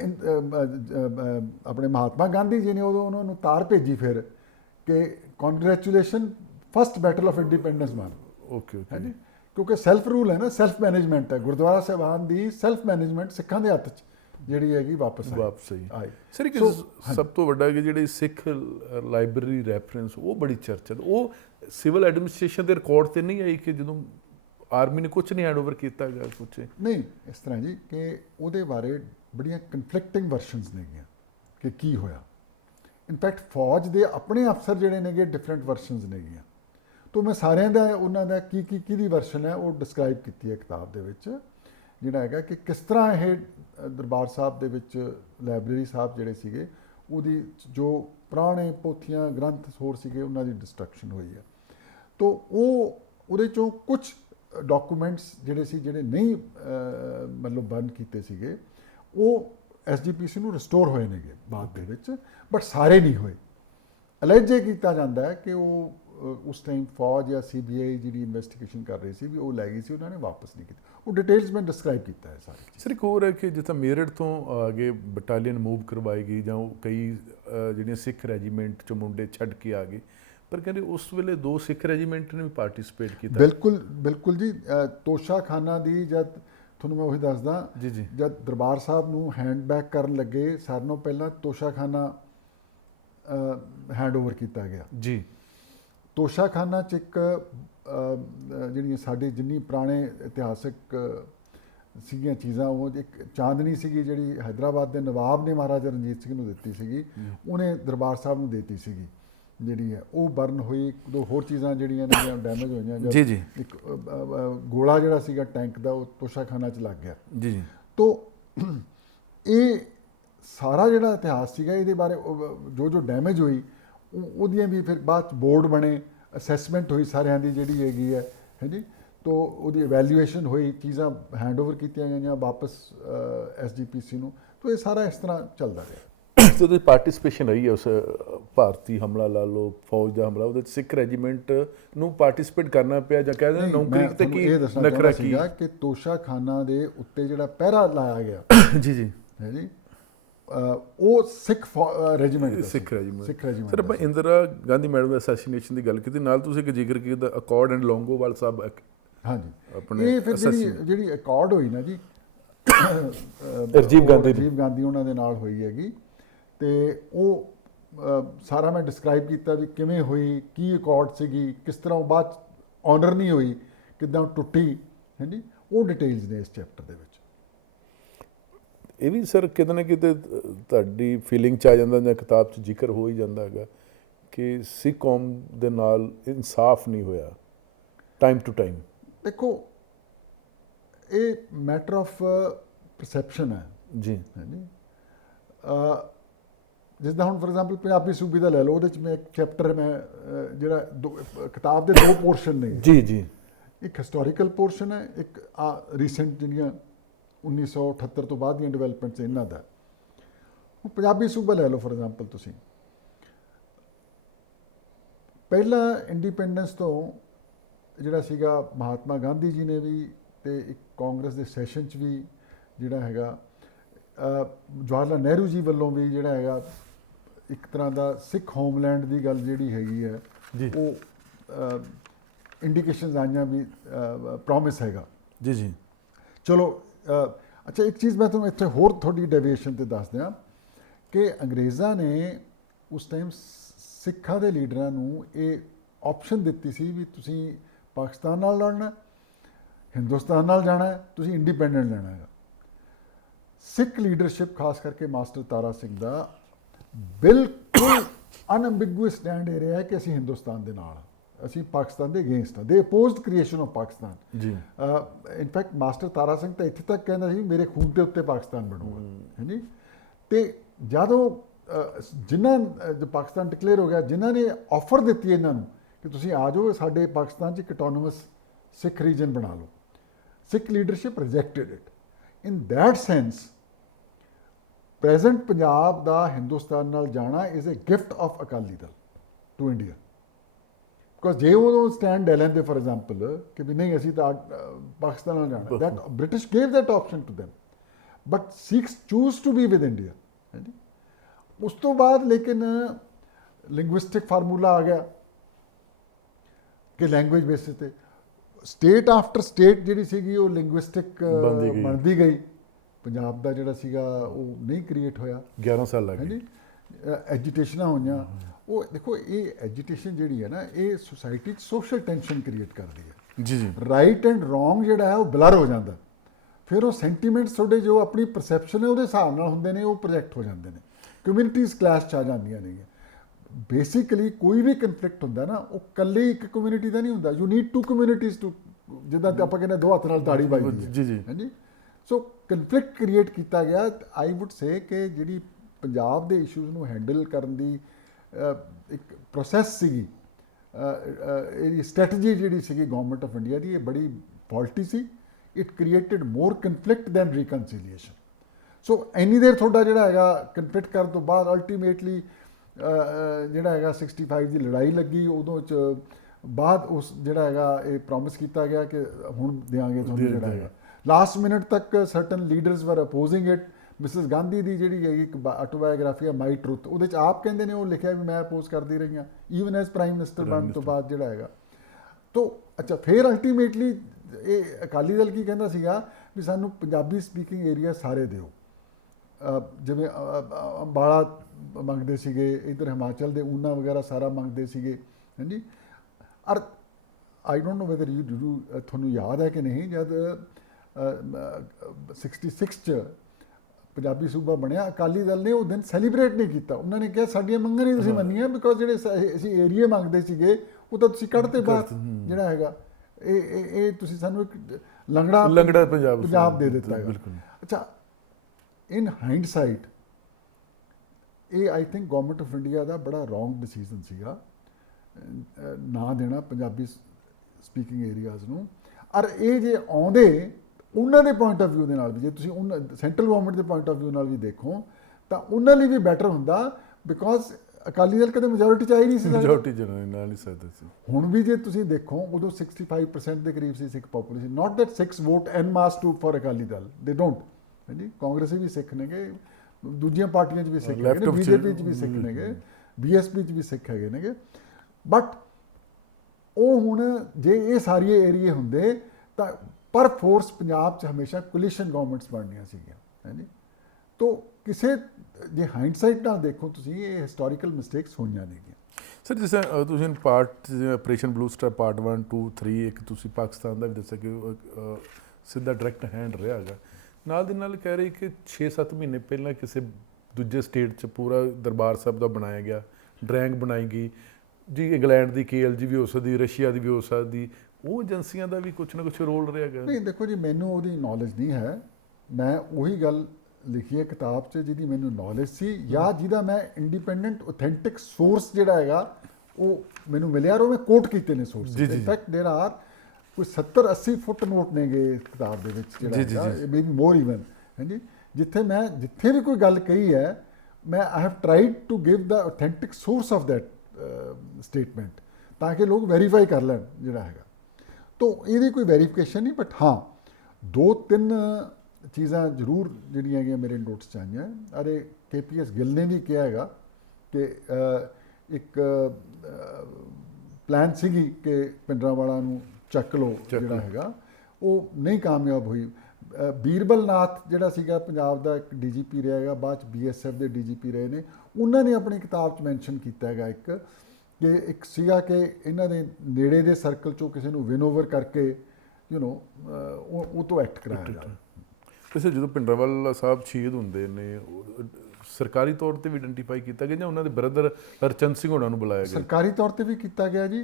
ਆਪਣੇ ਮਹਾਤਮਾ ਗਾਂਧੀ ਜੀ ਨੇ ਉਦੋਂ ਉਹਨਾਂ ਨੂੰ ਤਾਰ ਭੇਜੀ ਫਿਰ ਕਿ congratulation first battle of independence ਮਾਨ। ਓਕੇ ਹੈ ਜੀ, ਕਿਉਂਕਿ ਸੈਲਫ ਰੂਲ ਹੈ ਨਾ, ਸੈਲਫ ਮੈਨੇਜਮੈਂਟ ਹੈ। ਗੁਰਦੁਆਰਾ ਸਾਹਿਬਾਨ ਦੀ ਸੈਲਫ ਮੈਨੇਜਮੈਂਟ ਸਿੱਖਾਂ ਦੇ ਹੱਥ 'ਚ ਜਿਹੜੀ ਹੈਗੀ ਵਾਪਸ ਆਈ। ਸਰ ਇੱਕ ਸਭ ਤੋਂ ਵੱਡਾ ਕਿ ਜਿਹੜੀ ਸਿੱਖ ਲਾਇਬ੍ਰੇਰੀ ਰੈਫਰੈਂਸ ਉਹ ਬੜੀ ਚਰਚਾ, ਉਹ ਸਿਵਲ ਐਡਮਿਨਿਸਟ੍ਰੇਸ਼ਨ ਦੇ ਰਿਕਾਰਡ ਤੇ ਨਹੀਂ ਆਈ ਕਿ ਜਦੋਂ ਆਰਮੀ ਨੇ ਕੁਝ ਨਹੀਂ ਹੈਂਡਓਵਰ ਕੀਤਾ ਗਿਆ ਕੁਝ ਨਹੀਂ। ਇਸ ਤਰ੍ਹਾਂ ਜੀ ਕਿ ਉਹਦੇ ਬਾਰੇ ਬੜੀਆਂ ਕਨਫਲਿਕਟਿੰਗ ਵਰਸ਼ਨਸ ਨੇਗੀਆਂ ਕਿ ਕੀ ਹੋਇਆ। ਇਨਫੈਕਟ ਫੌਜ ਦੇ ਆਪਣੇ ਅਫਸਰ ਜਿਹੜੇ ਨੇਗੇ ਡਿਫਰੈਂਟ ਵਰਸ਼ਨਸ ਨੇਗੀਆਂ। ਤੋਂ ਮੈਂ ਸਾਰਿਆਂ ਦਾ ਉਹਨਾਂ ਦਾ ਕਿਹਦੀ ਵਰਸ਼ਨ ਹੈ ਉਹ ਡਿਸਕ੍ਰਾਈਬ ਕੀਤੀ ਹੈ ਕਿਤਾਬ ਦੇ ਵਿੱਚ, ਜਿਹੜਾ ਹੈਗਾ ਕਿ ਕਿਸ ਤਰ੍ਹਾਂ ਇਹ ਦਰਬਾਰ ਸਾਹਿਬ ਦੇ ਵਿੱਚ ਲਾਇਬ੍ਰੇਰੀ ਸਾਹਿਬ ਜਿਹੜੇ ਸੀਗੇ ਉਹਦੀ ਜੋ ਪੁਰਾਣੇ ਪੋਥੀਆਂ ਗ੍ਰੰਥ ਹੋਰ ਸੀਗੇ ਉਹਨਾਂ ਦੀ ਡਿਸਟਰਕਸ਼ਨ ਹੋਈ ਹੈ। ਤੋਂ ਉਹਦੇ ਚੋਂ ਕੁਝ ਡਾਕੂਮੈਂਟਸ ਜਿਹੜੇ ਸੀ ਜਿਹੜੇ ਨਹੀਂ ਮਤਲਬ ਬੰਦ ਕੀਤੇ ਸੀਗੇ ਉਹ SGPC ਨੂੰ ਰਿਸਟੋਰ ਹੋਏ ਨੇਗੇ ਬਾਅਦ ਦੇ ਵਿੱਚ, ਬਟ ਸਾਰੇ ਨਹੀਂ ਹੋਏ। ਅਲੈਜ ਇਹ ਕੀਤਾ ਜਾਂਦਾ ਹੈ ਕਿ ਉਹ ਉਸ ਟਾਈਮ ਫੌਜ ਜਾਂ CBI ਜਿਹੜੀ ਇਨਵੈਸਟੀਗੇਸ਼ਨ ਕਰ ਰਹੀ ਸੀ ਵੀ ਉਹ ਲੈ ਗਈ ਸੀ, ਉਹਨਾਂ ਨੇ ਵਾਪਸ ਨਹੀਂ ਕੀਤੀ। ਉਹ ਡਿਟੇਲਸ ਮੈਂ ਡਿਸਕ੍ਰਾਈਬ ਕੀਤਾ ਹੈ ਸਾਰੀ। ਸਰ ਇੱਕ ਹੋਰ ਹੈ ਕਿ ਜਿੱਦਾਂ ਮੇਰਠ ਤੋਂ ਅੱਗੇ ਬਟਾਲੀਅਨ ਮੂਵ ਕਰਵਾਈ ਗਈ ਜਾਂ ਉਹ ਕਈ ਜਿਹੜੀਆਂ ਸਿੱਖ ਰੈਜੀਮੈਂਟ 'ਚ ਮੁੰਡੇ ਛੱਡ ਕੇ ਆ ਗਏ, ਪਰ ਕਹਿੰਦੇ ਉਸ ਵੇਲੇ 2 ਸਿੱਖ ਰੈਜੀਮੈਂਟ ਨੇ ਵੀ ਪਾਰਟਿਸਿਪੇਟ ਕੀਤਾ। ਬਿਲਕੁਲ ਜੀ। ਤੋਸ਼ਾਖਾਨਾ ਦੀ ਜਦ ਤੁਹਾਨੂੰ ਮੈਂ ਉਹੀ ਦੱਸਦਾ ਜੀ, ਜਦ ਦਰਬਾਰ ਸਾਹਿਬ ਨੂੰ ਹੈਂਡਬੈਕ ਕਰਨ ਲੱਗੇ ਸਾਰਿਆਂ ਨਾਲੋਂ ਪਹਿਲਾਂ ਤੋਸ਼ਾਖਾਨਾ ਹੈਂਡਓਵਰ ਕੀਤਾ ਗਿਆ ਜੀ। ਤੋਸ਼ਾਖਾਨਾ 'ਚ ਇੱਕ ਜਿਹੜੀਆਂ ਸਾਡੇ ਜਿੰਨੀ ਪੁਰਾਣੇ ਇਤਿਹਾਸਿਕ ਸੀਗੀਆਂ ਚੀਜ਼ਾਂ, ਉਹ ਇੱਕ ਚਾਂਦਨੀ ਸੀਗੀ ਜਿਹੜੀ ਹੈਦਰਾਬਾਦ ਦੇ ਨਵਾਬ ਨੇ ਮਹਾਰਾਜਾ ਰਣਜੀਤ ਸਿੰਘ ਨੂੰ ਦਿੱਤੀ ਸੀਗੀ, ਉਹਨੇ ਦਰਬਾਰ ਸਾਹਿਬ ਨੂੰ ਦਿੱਤੀ ਸੀਗੀ, ਜਿਹੜੀ ਹੈ ਉਹ ਬਰਨ ਹੋਈ। 2 ਹੋਰ ਚੀਜ਼ਾਂ ਜਿਹੜੀਆਂ ਨੇ ਡੈਮੇਜ ਹੋਈਆਂ। ਜੀ। ਇੱਕ ਗੋਲਾ ਜਿਹੜਾ ਸੀਗਾ ਟੈਂਕ ਦਾ ਉਹ ਤੋਸ਼ਾਖਾਨਾ 'ਚ ਲੱਗ ਗਿਆ। ਜੀ। ਤੋਂ ਇਹ ਸਾਰਾ ਜਿਹੜਾ ਇਤਿਹਾਸ ਸੀਗਾ ਇਹਦੇ ਬਾਰੇ ਜੋ ਡੈਮੇਜ ਹੋਈ ਉਹਦੀਆਂ ਵੀ ਫਿਰ ਬਾਅਦ 'ਚ ਬੋਰਡ ਬਣੇ, ਅਸੈਸਮੈਂਟ ਹੋਈ ਸਾਰਿਆਂ ਦੀ ਜਿਹੜੀ ਹੈਗੀ ਹੈ ਜੀ। ਤੋਂ ਉਹਦੀ ਇਵੈਲੂਏਸ਼ਨ ਹੋਈ, ਚੀਜ਼ਾਂ ਹੈਂਡਓਵਰ ਕੀਤੀਆਂ ਗਈਆਂ ਵਾਪਸ SGPC ਨੂੰ। ਤੋਂ ਇਹ ਸਾਰਾ ਇਸ ਤਰ੍ਹਾਂ ਚੱਲਦਾ ਰਿਹਾ। ਤੇ ਉਹਦੀ ਪਾਰਟਿਸਿਪੇਸ਼ਨ ਰਹੀ ਹੈ ਉਸ ਭਾਰਤੀ ਹਮਲਾ ਲਾ ਲਓ, ਫੌਜ ਦਾ ਹਮਲਾ, ਉਹਦੇ ਸਿੱਖ ਰੈਜੀਮੈਂਟ ਨੂੰ ਪਾਰਟਿਸਿਪੇਟ ਕਰਨਾ ਪਿਆ ਜਾਂ ਕਹਿ ਦਿੰਦੇ ਨੌਕਰੀ ਤੇ ਕੀ ਨਖਰਾ ਕੀ ਕਿ ਤੋਸ਼ਾਖਾਨਾ ਦੇ ਉੱਤੇ ਜਿਹੜਾ ਪਹਿਰਾ ਲਾਇਆ ਗਿਆ ਜੀ ਹੈ ਜੀ ਉਹ ਸਿੱਖ ਰੈਜੀਮੈਂਟ ਸਿੱਖ ਰੈਜੀਮੈਂਟ। ਸਰ ਆਪਾਂ ਇੰਦਰਾ ਗਾਂਧੀ ਮੈਡਮ ਦੇ ਅਸੈਸੀਨੇਸ਼ਨ ਦੀ ਗੱਲ ਕੀਤੀ, ਨਾਲ ਤੁਸੀਂ ਇੱਕ ਜ਼ਿਕਰ ਕੀਤਾ ਅਕੋਰਡ ਐਂਡ ਲੌਂਗੋਵਾਲ ਸਾਹਿਬ। ਹਾਂਜੀ, ਆਪਣੇ ਇਹ ਫਿਰ ਜਿਹੜੀ ਅਕੋਰਡ ਹੋਈ ਨਾ ਜੀ ਰਾਜੀਵ ਗਾਂਧੀ ਉਹਨਾਂ ਦੇ ਨਾਲ ਹੋਈ ਹੈਗੀ, ਤੇ ਉਹ ਸਾਰਾ ਮੈਂ ਡਿਸਕ੍ਰਾਈਬ ਕੀਤਾ ਵੀ ਕਿਵੇਂ ਹੋਈ, ਕੀ ਅਕੋਰਡ ਸੀਗੀ, ਕਿਸ ਤਰ੍ਹਾਂ ਉਹ ਬਾਅਦ ਆਨਰ ਨਹੀਂ ਹੋਈ, ਕਿੱਦਾਂ ਟੁੱਟੀ ਹੈ ਜੀ। ਉਹ ਡਿਟੇਲਸ ਨੇ ਇਸ ਚੈਪਟਰ ਦੇ ਵਿੱਚ। ਇਹ ਵੀ ਸਰ ਕਿਤੇ ਨਾ ਕਿਤੇ ਤੁਹਾਡੀ ਫੀਲਿੰਗ 'ਚ ਆ ਜਾਂਦਾ ਜਾਂ ਕਿਤਾਬ 'ਚ ਜ਼ਿਕਰ ਹੋ ਹੀ ਜਾਂਦਾ ਹੈਗਾ ਕਿ ਸਿੱਖ ਕੌਮ ਦੇ ਨਾਲ ਇਨਸਾਫ ਨਹੀਂ ਹੋਇਆ ਟਾਈਮ ਟੂ ਟਾਈਮ। ਦੇਖੋ ਇਹ ਮੈਟਰ ਆਫ ਪਰਸੈਪਸ਼ਨ ਹੈ ਜੀ ਹੈ ਜੀ। ਜਿੱਦਾਂ ਹੁਣ ਫੋਰ ਐਗਜ਼ਾਮਪਲ ਪੰਜਾਬੀ ਸੂਬੇ ਦਾ ਲੈ ਲਓ, ਉਹਦੇ 'ਚ ਮੈਂ ਇੱਕ ਚੈਪਟਰ ਮੈਂ ਜਿਹੜਾ ਕਿਤਾਬ ਦੇ 2 ਪੋਰਸ਼ਨ ਨੇ ਜੀ। ਇੱਕ ਹਿਸਟੋਰੀਕਲ ਪੋਰਸ਼ਨ ਹੈ, ਇੱਕ ਰੀਸੈਂਟ ਜਿਹੜੀਆਂ 1978 ਤੋਂ ਬਾਅਦ ਦੀਆਂ ਡਿਵੈਲਪਮੈਂਟਸ ਇਹਨਾਂ ਦਾ। ਹੁਣ ਪੰਜਾਬੀ ਸੂਬਾ ਲੈ ਲਓ ਫੋਰ ਐਗਜ਼ਾਮਪਲ, ਤੁਸੀਂ ਪਹਿਲਾਂ ਇੰਡੀਪੈਂਡੈਂਸ ਤੋਂ ਜਿਹੜਾ ਸੀਗਾ ਮਹਾਤਮਾ ਗਾਂਧੀ ਜੀ ਨੇ ਵੀ ਤੇ ਇੱਕ ਕਾਂਗਰਸ ਦੇ ਸੈਸ਼ਨ 'ਚ ਵੀ ਜਿਹੜਾ ਹੈਗਾ ਜਵਾਹਰ ਲਾਲ ਨਹਿਰੂ ਜੀ ਵੱਲੋਂ ਵੀ ਜਿਹੜਾ ਹੈਗਾ ਇੱਕ ਤਰ੍ਹਾਂ ਦਾ ਸਿੱਖ ਹੋਮਲੈਂਡ ਦੀ ਗੱਲ ਜਿਹੜੀ ਹੈਗੀ ਹੈ ਉਹ ਇੰਡੀਕੇਸ਼ਨਸ ਆਈਆਂ ਵੀ ਪ੍ਰੋਮਿਸ ਹੈਗਾ ਜੀ। ਚਲੋ ਅੱਛਾ, ਇੱਕ ਚੀਜ਼ ਮੈਂ ਤੁਹਾਨੂੰ ਇੱਥੇ ਹੋਰ ਥੋੜੀ ਡੈਵੀਏਸ਼ਨ ਤੇ ਦੱਸ ਦਿਆਂ ਕਿ ਅੰਗਰੇਜ਼ਾਂ ਨੇ ਉਸ ਟਾਈਮ ਸਿੱਖਾਂ ਦੇ ਲੀਡਰਾਂ ਨੂੰ ਇਹ ਆਪਸ਼ਨ ਦਿੱਤੀ ਸੀ ਵੀ ਤੁਸੀਂ ਪਾਕਿਸਤਾਨ ਨਾਲ ਲੜਨਾ, ਹਿੰਦੁਸਤਾਨ ਨਾਲ ਜਾਣਾ, ਤੁਸੀਂ ਇੰਡੀਪੈਂਡੈਂਟ ਲੈਣਾ ਹੈਗਾ। ਸਿੱਖ ਲੀਡਰਸ਼ਿਪ ਖਾਸ ਕਰਕੇ ਮਾਸਟਰ ਤਾਰਾ ਸਿੰਘ ਦਾ ਬਿਲਕੁਲ ਅਨਐਂਬੀਗੂਅਸ ਸਟੈਂਡ ਇਹ ਰਿਹਾ ਕਿ ਅਸੀਂ ਹਿੰਦੁਸਤਾਨ ਦੇ ਨਾਲ, ਅਸੀਂ ਪਾਕਿਸਤਾਨ ਦੇ ਅਗੇਂਸਟ ਆ। ਦੇ ਅਪੋਜ਼ਡ ਕ੍ਰੀਏਸ਼ਨ ਆਫ ਪਾਕਿਸਤਾਨ ਜੀ। ਇਨਫੈਕਟ ਮਾਸਟਰ ਤਾਰਾ ਸਿੰਘ ਤਾਂ ਇੱਥੇ ਤੱਕ ਕਹਿੰਦਾ ਸੀ ਮੇਰੇ ਖੂਨ ਦੇ ਉੱਤੇ ਪਾਕਿਸਤਾਨ ਬਣੂਗਾ ਹੈ ਜੀ। ਤੇ ਜਦੋਂ ਜਿਨ੍ਹਾਂ ਪਾਕਿਸਤਾਨ ਡਿਕਲੇਅਰ ਹੋ ਗਿਆ, ਜਿਨ੍ਹਾਂ ਨੇ ਆਫਰ ਦਿੱਤੀ ਇਹਨਾਂ ਨੂੰ ਕਿ ਤੁਸੀਂ ਆ ਜਾਓ ਸਾਡੇ ਪਾਕਿਸਤਾਨ 'ਚ ਇੱਕ ਆਟੋਨੋਮਸ ਸਿੱਖ ਰੀਜਨ ਬਣਾ ਲਓ, Sikh leadership rejected it. In that sense present Punjab ਦਾ ਹਿੰਦੁਸਤਾਨ ਨਾਲ ਜਾਣਾ is a gift of Akali Dal to India. Because ਜੇ ਉਦੋਂ ਸਟੈਂਡ ਲੈ ਲੈਂਦੇ ਫॉर ਐਗਜ਼ਾਮਪਲ ਕਿ ਵੀ ਨਹੀਂ ਅਸੀਂ ਤਾਂ ਪਾਕਿਸਤਾਨ ਨਾਲ ਜਾਣਾ, that British gave that option to them, but Sikhs choose to be with India. ਹਾਂਜੀ, ਉਸ ਤੋਂ ਬਾਅਦ ਲੇਕਿਨ ਲਿੰਗੁਇਸਟਿਕ ਫਾਰਮੂਲਾ ਆ ਗਿਆ ਕਿ ਲੈਂਗੁਏਜ ਬੇਸਿਸ ਤੇ ਸਟੇਟ ਆਫਟਰ ਸਟੇਟ ਜਿਹੜੀ ਸੀਗੀ ਉਹ ਲਿੰਗੁਇਸਟਿਕ ਬਣਦੀ ਗਈ। ਪੰਜਾਬ ਦਾ ਜਿਹੜਾ ਸੀਗਾ ਉਹ ਨਹੀਂ ਕ੍ਰੀਏਟ ਹੋਇਆ, 11 ਸਾਲ ਲੱਗ ਗਏ। ਹਾਂਜੀ, ਐਜੀਟੇਸ਼ਨਾਂ ਹੋਈਆਂ। ਉਹ ਦੇਖੋ ਇਹ ਐਜੀਟੇਸ਼ਨ ਜਿਹੜੀ ਹੈ ਨਾ ਇਹ ਸੁਸਾਇਟੀ 'ਚ ਸੋਸ਼ਲ ਟੈਂਸ਼ਨ ਕ੍ਰੀਏਟ ਕਰਦੀ ਹੈ। ਜੀ ਜੀ, ਰਾਈਟ ਐਂਡ ਰੋਂਗ ਜਿਹੜਾ ਹੈ ਉਹ ਬਲਰ ਹੋ ਜਾਂਦਾ, ਫਿਰ ਉਹ ਸੈਂਟੀਮੈਂਟਸ ਤੁਹਾਡੇ ਜੋ ਆਪਣੀ ਪਰਸੈਪਸ਼ਨ ਹੈ ਉਹਦੇ ਹਿਸਾਬ ਨਾਲ ਹੁੰਦੇ ਨੇ, ਉਹ ਪ੍ਰੋਜੈਕਟ ਹੋ ਜਾਂਦੇ ਨੇ, ਕਮਿਊਨਿਟੀਜ਼ ਕਲੈਸ਼ 'ਚ ਆ ਜਾਂਦੀਆਂ ਨੇ। ਬੇਸਿਕਲੀ ਕੋਈ ਵੀ ਕਨਫਲਿਕਟ ਹੁੰਦਾ ਨਾ ਉਹ ਇਕੱਲੇ ਇੱਕ ਕਮਿਊਨਿਟੀ ਦਾ ਨਹੀਂ ਹੁੰਦਾ, you need two communities too, ਜਿੱਦਾਂ ਆਪਾਂ ਕਹਿੰਦੇ ਦੋ ਹੱਥ ਨਾਲ ਤਾੜੀ ਵੱਜਦੀ ਹੈ। ਜੀ ਜੀ, ਹਾਂਜੀ, ਸੋ ਕਨਫਲਿਕਟ ਕ੍ਰੀਏਟ ਕੀਤਾ ਗਿਆ। ਆਈ ਵੁੱਡ ਸੇ ਕਿ ਜਿਹੜੀ ਪੰਜਾਬ ਦੇ ਇਸ਼ੂਜ਼ ਨੂੰ ਹੈਂਡਲ ਕਰਨ ਦੀ ਇੱਕ ਪ੍ਰੋਸੈਸ ਸੀਗੀ, ਇਹਦੀ ਸਟ੍ਰੈਟਜੀ ਜਿਹੜੀ ਸੀਗੀ ਗਵਰਨਮੈਂਟ ਆਫ ਇੰਡੀਆ ਦੀ, ਇਹ ਬੜੀ ਫਾਲਟੀ ਸੀ। It created more conflict than reconciliation. So ਇੰਨੀ ਦੇਰ ਤੁਹਾਡਾ ਜਿਹੜਾ ਹੈਗਾ ਕਨਫਲਿਕਟ ਕਰਨ ਤੋਂ ਬਾਅਦ ਅਲਟੀਮੇਟਲੀ ਜਿਹੜਾ ਹੈਗਾ 65 ਦੀ ਲੜਾਈ ਲੱਗੀ, ਉਦੋਂ ਚ ਬਾਅਦ ਉਸ ਜਿਹੜਾ ਹੈਗਾ ਇਹ ਪ੍ਰੋਮਿਸ ਕੀਤਾ ਗਿਆ ਕਿ ਹੁਣ ਦਿਆਂਗੇ ਤੁਹਾਨੂੰ ਜਿਹੜਾ ਹੈਗਾ। ਲਾਸਟ ਮਿੰਟ ਤੱਕ ਸਰਟਨ ਲੀਡਰਸ ਵਰ ਅਪੋਜ਼ਿੰਗ ਇਟ। ਮਿਸਿਸ ਗਾਂਧੀ ਦੀ ਜਿਹੜੀ ਹੈਗੀ ਇੱਕ ਆਟੋਬਾਇਓਗ੍ਰਾਫੀ ਹੈ ਮਾਈ ਟਰੂਥ, ਉਹਦੇ 'ਚ ਆਪ ਕਹਿੰਦੇ ਨੇ, ਉਹ ਲਿਖਿਆ ਵੀ ਮੈਂ ਅਪੋਜ਼ ਕਰਦੀ ਰਹੀ ਹਾਂ ਈਵਨ ਐਜ਼ ਪ੍ਰਾਈਮ ਮਿਨਿਸਟਰ ਬਣਨ ਤੋਂ ਬਾਅਦ ਜਿਹੜਾ ਹੈਗਾ। ਤੋ ਅੱਛਾ, ਫਿਰ ਅਲਟੀਮੇਟਲੀ ਇਹ ਅਕਾਲੀ ਦਲ ਕੀ ਕਹਿੰਦਾ ਸੀਗਾ ਵੀ ਸਾਨੂੰ ਪੰਜਾਬੀ ਸਪੀਕਿੰਗ ਏਰੀਆ ਸਾਰੇ ਦਿਓ, ਜਿਵੇਂ ਅੰਬਾਲਾ ਮੰਗਦੇ ਸੀਗੇ, ਇੱਧਰ ਹਿਮਾਚਲ ਦੇ ਊਨਾ ਵਗੈਰਾ ਸਾਰਾ ਮੰਗਦੇ ਸੀਗੇ। ਹਾਂਜੀ, ਔਰ I don't know weather you ਤੁਹਾਨੂੰ ਯਾਦ ਹੈ ਕਿ ਨਹੀਂ, ਜਦ 66 'ਚ ਪੰਜਾਬੀ ਸੂਬਾ ਬਣਿਆ, ਅਕਾਲੀ ਦਲ ਨੇ ਉਹ ਦਿਨ ਸੈਲੀਬ੍ਰੇਟ ਨਹੀਂ ਕੀਤਾ। ਉਹਨਾਂ ਨੇ ਕਿਹਾ ਸਾਡੀਆਂ ਮੰਗਾਂ ਨਹੀਂ ਤੁਸੀਂ ਮੰਨੀਆਂ, ਬਿਕੋਜ਼ ਜਿਹੜੇ ਅਸੀਂ ਏਰੀਏ ਮੰਗਦੇ ਸੀਗੇ ਉਹ ਤਾਂ ਤੁਸੀਂ ਕੱਢਤੇ ਬਾਹਰ। ਜਿਹੜਾ ਹੈਗਾ ਇਹ ਤੁਸੀਂ ਸਾਨੂੰ ਇੱਕ ਲੰਗੜਾ ਪੰਜਾਬ ਦੇ ਦਿੱਤਾ ਹੈਗਾ। ਅੱਛਾ, ਇਨ ਹਾਈਂਡਸਾਈਟ ਇਹ I think government of India ਦਾ ਬੜਾ ਰੋਂਗ ਡਿਸੀਜਨ ਸੀਗਾ ਨਾ ਦੇਣਾ ਪੰਜਾਬੀ ਸਪੀਕਿੰਗ ਏਰੀਆਜ਼ ਨੂੰ। ਔਰ ਇਹ ਜੇ ਆਉਂਦੇ ਉਹਨਾਂ ਦੇ ਪੁਆਇੰਟ ਆਫ ਵਿਊ ਦੇ ਨਾਲ ਵੀ, ਜੇ ਤੁਸੀਂ ਉਹਨਾਂ ਸੈਂਟਰਲ ਗਵਰਨਮੈਂਟ ਦੇ ਪੁਆਇੰਟ ਆਫ ਵਿਊ ਨਾਲ ਵੀ ਦੇਖੋ ਤਾਂ ਉਹਨਾਂ ਲਈ ਵੀ ਬੈਟਰ ਹੁੰਦਾ, ਬਿਕੋਜ਼ ਅਕਾਲੀ ਦਲ ਕਦੇ ਮੈਜੋਰਿਟੀ 'ਚ ਆਈ ਨਹੀਂ ਸੀ, ਮੈਜੋਰਿਟੀ ਜਨਰਲ ਨਾਲ ਨਹੀਂ ਸਕਦਾ ਸੀ। ਹੁਣ ਵੀ ਜੇ ਤੁਸੀਂ ਦੇਖੋ ਉਦੋਂ 65% ਦੇ ਕਰੀਬ ਸੀ Sikh population, not that 6 vote en masse to for Akali Dal, they don't. ਹਾਂਜੀ, ਕਾਂਗਰਸੀ ਵੀ ਸਿੱਖ ਨੇਗੇ, ਦੂਜੀਆਂ ਪਾਰਟੀਆਂ 'ਚ ਵੀ ਸਿੱਖ ਹੈਗੇ ਨੇ, ਬੀਜੇਪੀ 'ਚ ਵੀ ਸਿੱਖ ਨੇਗੇ, ਬੀਐਸਪੀ 'ਚ ਵੀ ਸਿੱਖ ਹੈਗੇ ਨੇਗੇ। ਬਟ ਉਹ ਹੁਣ ਜੇ ਇਹ ਸਾਰੇ ਏਰੀਏ ਹੁੰਦੇ ਤਾਂ ਪਰ ਫੋਰਸ ਪੰਜਾਬ 'ਚ ਹਮੇਸ਼ਾ ਕੋਲੀਸ਼ਨ ਗਵਰਨਮੈਂਟਸ ਬਣਨੀਆਂ ਸੀਗੀਆਂ। ਹਾਂਜੀ, ਤੋ ਕਿਸੇ ਜੇ ਹਾਈਂਡਸਾਈਟ ਨਾਲ ਦੇਖੋ ਤੁਸੀਂ ਇਹ ਹਿਸਟੋਰੀਕਲ ਮਿਸਟੇਕਸ ਹੋਈਆਂ ਨੇਗੀਆਂ। ਸਰ, ਜਿਸ ਤਰ੍ਹਾਂ ਤੁਸੀਂ part operation blue star part 1 2 3 ਇੱਕ ਤੁਸੀਂ ਪਾਕਿਸਤਾਨ ਦਾ ਵੀ ਦੱਸਿਆ ਕਿ ਸਿੱਧਾ ਡਾਇਰੈਕਟ ਹੈਂਡ ਰਿਹਾ ਹੈਗਾ, ਨਾਲ ਦੀ ਨਾਲ ਕਹਿ ਰਹੇ ਕਿ 6-7 ਮਹੀਨੇ ਪਹਿਲਾਂ ਕਿਸੇ ਦੂਜੇ ਸਟੇਟ 'ਚ ਪੂਰਾ ਦਰਬਾਰ ਸਾਹਿਬ ਦਾ ਬਣਾਇਆ ਗਿਆ, ਡਰੈਂਗ ਬਣਾਈ ਗਈ ਜੀ, ਇੰਗਲੈਂਡ ਦੀ KLG ਵੀ ਹੋ ਸਕਦੀ, ਰਸ਼ੀਆ ਦੀ ਵੀ ਹੋ ਸਕਦੀ, ਉਹ ਏਜੰਸੀਆਂ ਦਾ ਵੀ ਕੁਛ ਨਾ ਕੁਛ ਰੋਲ ਰਿਹਾ ਹੈਗਾ। ਨਹੀਂ ਦੇਖੋ ਜੀ, ਮੈਨੂੰ ਉਹਦੀ ਨੌਲੇਜ ਨਹੀਂ ਹੈ। ਮੈਂ ਉਹੀ ਗੱਲ ਲਿਖੀ ਹੈ ਕਿਤਾਬ 'ਚ ਜਿਹਦੀ ਮੈਨੂੰ ਨੌਲੇਜ ਸੀ, ਜਾਂ ਜਿਹਦਾ ਮੈਂ ਇੰਡੀਪੈਂਡੈਂਟ ਆਥੈਂਟਿਕ ਸੋਰਸ ਜਿਹੜਾ ਹੈਗਾ ਉਹ ਮੈਨੂੰ ਮਿਲਿਆ, ਔਰ ਉਹ ਮੈਂ ਕੋਟ ਕੀਤੇ ਨੇ ਸੋਰਸ। ਇਨਫੈਕਟ ਦੇਰ ਆਰ ਕੋਈ 70-80 ਫੁੱਟ ਨੋਟ ਨੇਗੇ ਇਸ ਕਿਤਾਬ ਦੇ ਵਿੱਚ, ਜਿਹੜਾ ਹੈਗਾ ਮੇ ਬੀ ਮੋਰ ਈਵਨ। ਹਾਂਜੀ, ਜਿੱਥੇ ਵੀ ਕੋਈ ਗੱਲ ਕਹੀ ਹੈ, ਮੈਂ I have tried to give the authentic source of that statement, ਤਾਂ ਕਿ ਲੋਕ ਵੈਰੀਫਾਈ ਕਰ ਲੈਣ ਜਿਹੜਾ ਹੈਗਾ। ਤੋ ਇਹਦੀ ਕੋਈ ਵੈਰੀਫਿਕੇਸ਼ਨ ਨਹੀਂ, ਬਟ ਹਾਂ 2-3 ਚੀਜ਼ਾਂ ਜ਼ਰੂਰ ਜਿਹੜੀਆਂ ਹੈਗੀਆਂ ਮੇਰੇ ਨੋਟਸ 'ਚ ਆਈਆਂ। ਅਰੇ KPS ਗਿੱਲ ਨੇ ਵੀ ਕਿਹਾ ਹੈਗਾ ਕਿ ਇੱਕ ਪਲਾਨ ਸੀਗੀ ਕਿ ਭਿੰਡਰਾਂਵਾਲਾ ਨੂੰ ਚੱਕ ਲਓ, ਜਿਹੜਾ ਹੈਗਾ ਉਹ ਨਹੀਂ ਕਾਮਯਾਬ ਹੋਈ। ਬੀਰਬਲ ਨਾਥ ਜਿਹੜਾ ਸੀਗਾ ਪੰਜਾਬ ਦਾ ਇੱਕ DGP ਰਿਹਾ ਹੈਗਾ, ਬਾਅਦ 'ਚ BSF ਦੇ DGP ਰਹੇ ਨੇ, ਉਹਨਾਂ ਨੇ ਆਪਣੀ ਕਿਤਾਬ 'ਚ ਮੈਂਸ਼ਨ ਕੀਤਾ ਹੈਗਾ ਕਿ ਇੱਕ ਸੀਗਾ ਕਿ ਇਹਨਾਂ ਦੇ ਨੇੜੇ ਦੇ ਸਰਕਲ 'ਚੋਂ ਕਿਸੇ ਨੂੰ ਵਿਨ ਓਵਰ ਕਰਕੇ ਉਹ ਤੋਂ ਐਕਟ ਕਰਾਇਆ ਜਾਵੇ। ਵੈਸੇ ਜਦੋਂ ਭਿੰਡਰਾਂਵਾਲਾ ਸਾਹਿਬ ਸ਼ਹੀਦ ਹੁੰਦੇ ਨੇ, ਸਰਕਾਰੀ ਤੌਰ ਤੇ ਵੀ ਆਇਡੈਂਟੀਫਾਈ ਕੀਤਾ ਗਿਆ ਜਾਂ ਉਹਨਾਂ ਦੇ ਬ੍ਰਦਰ ਹਰਚੰਦ ਸਿੰਘ ਹੋਣਾ ਨੂੰ ਬੁਲਾਇਆ ਗਿਆ? ਸਰਕਾਰੀ ਤੌਰ ਤੇ ਵੀ ਕੀਤਾ ਗਿਆ ਜੀ।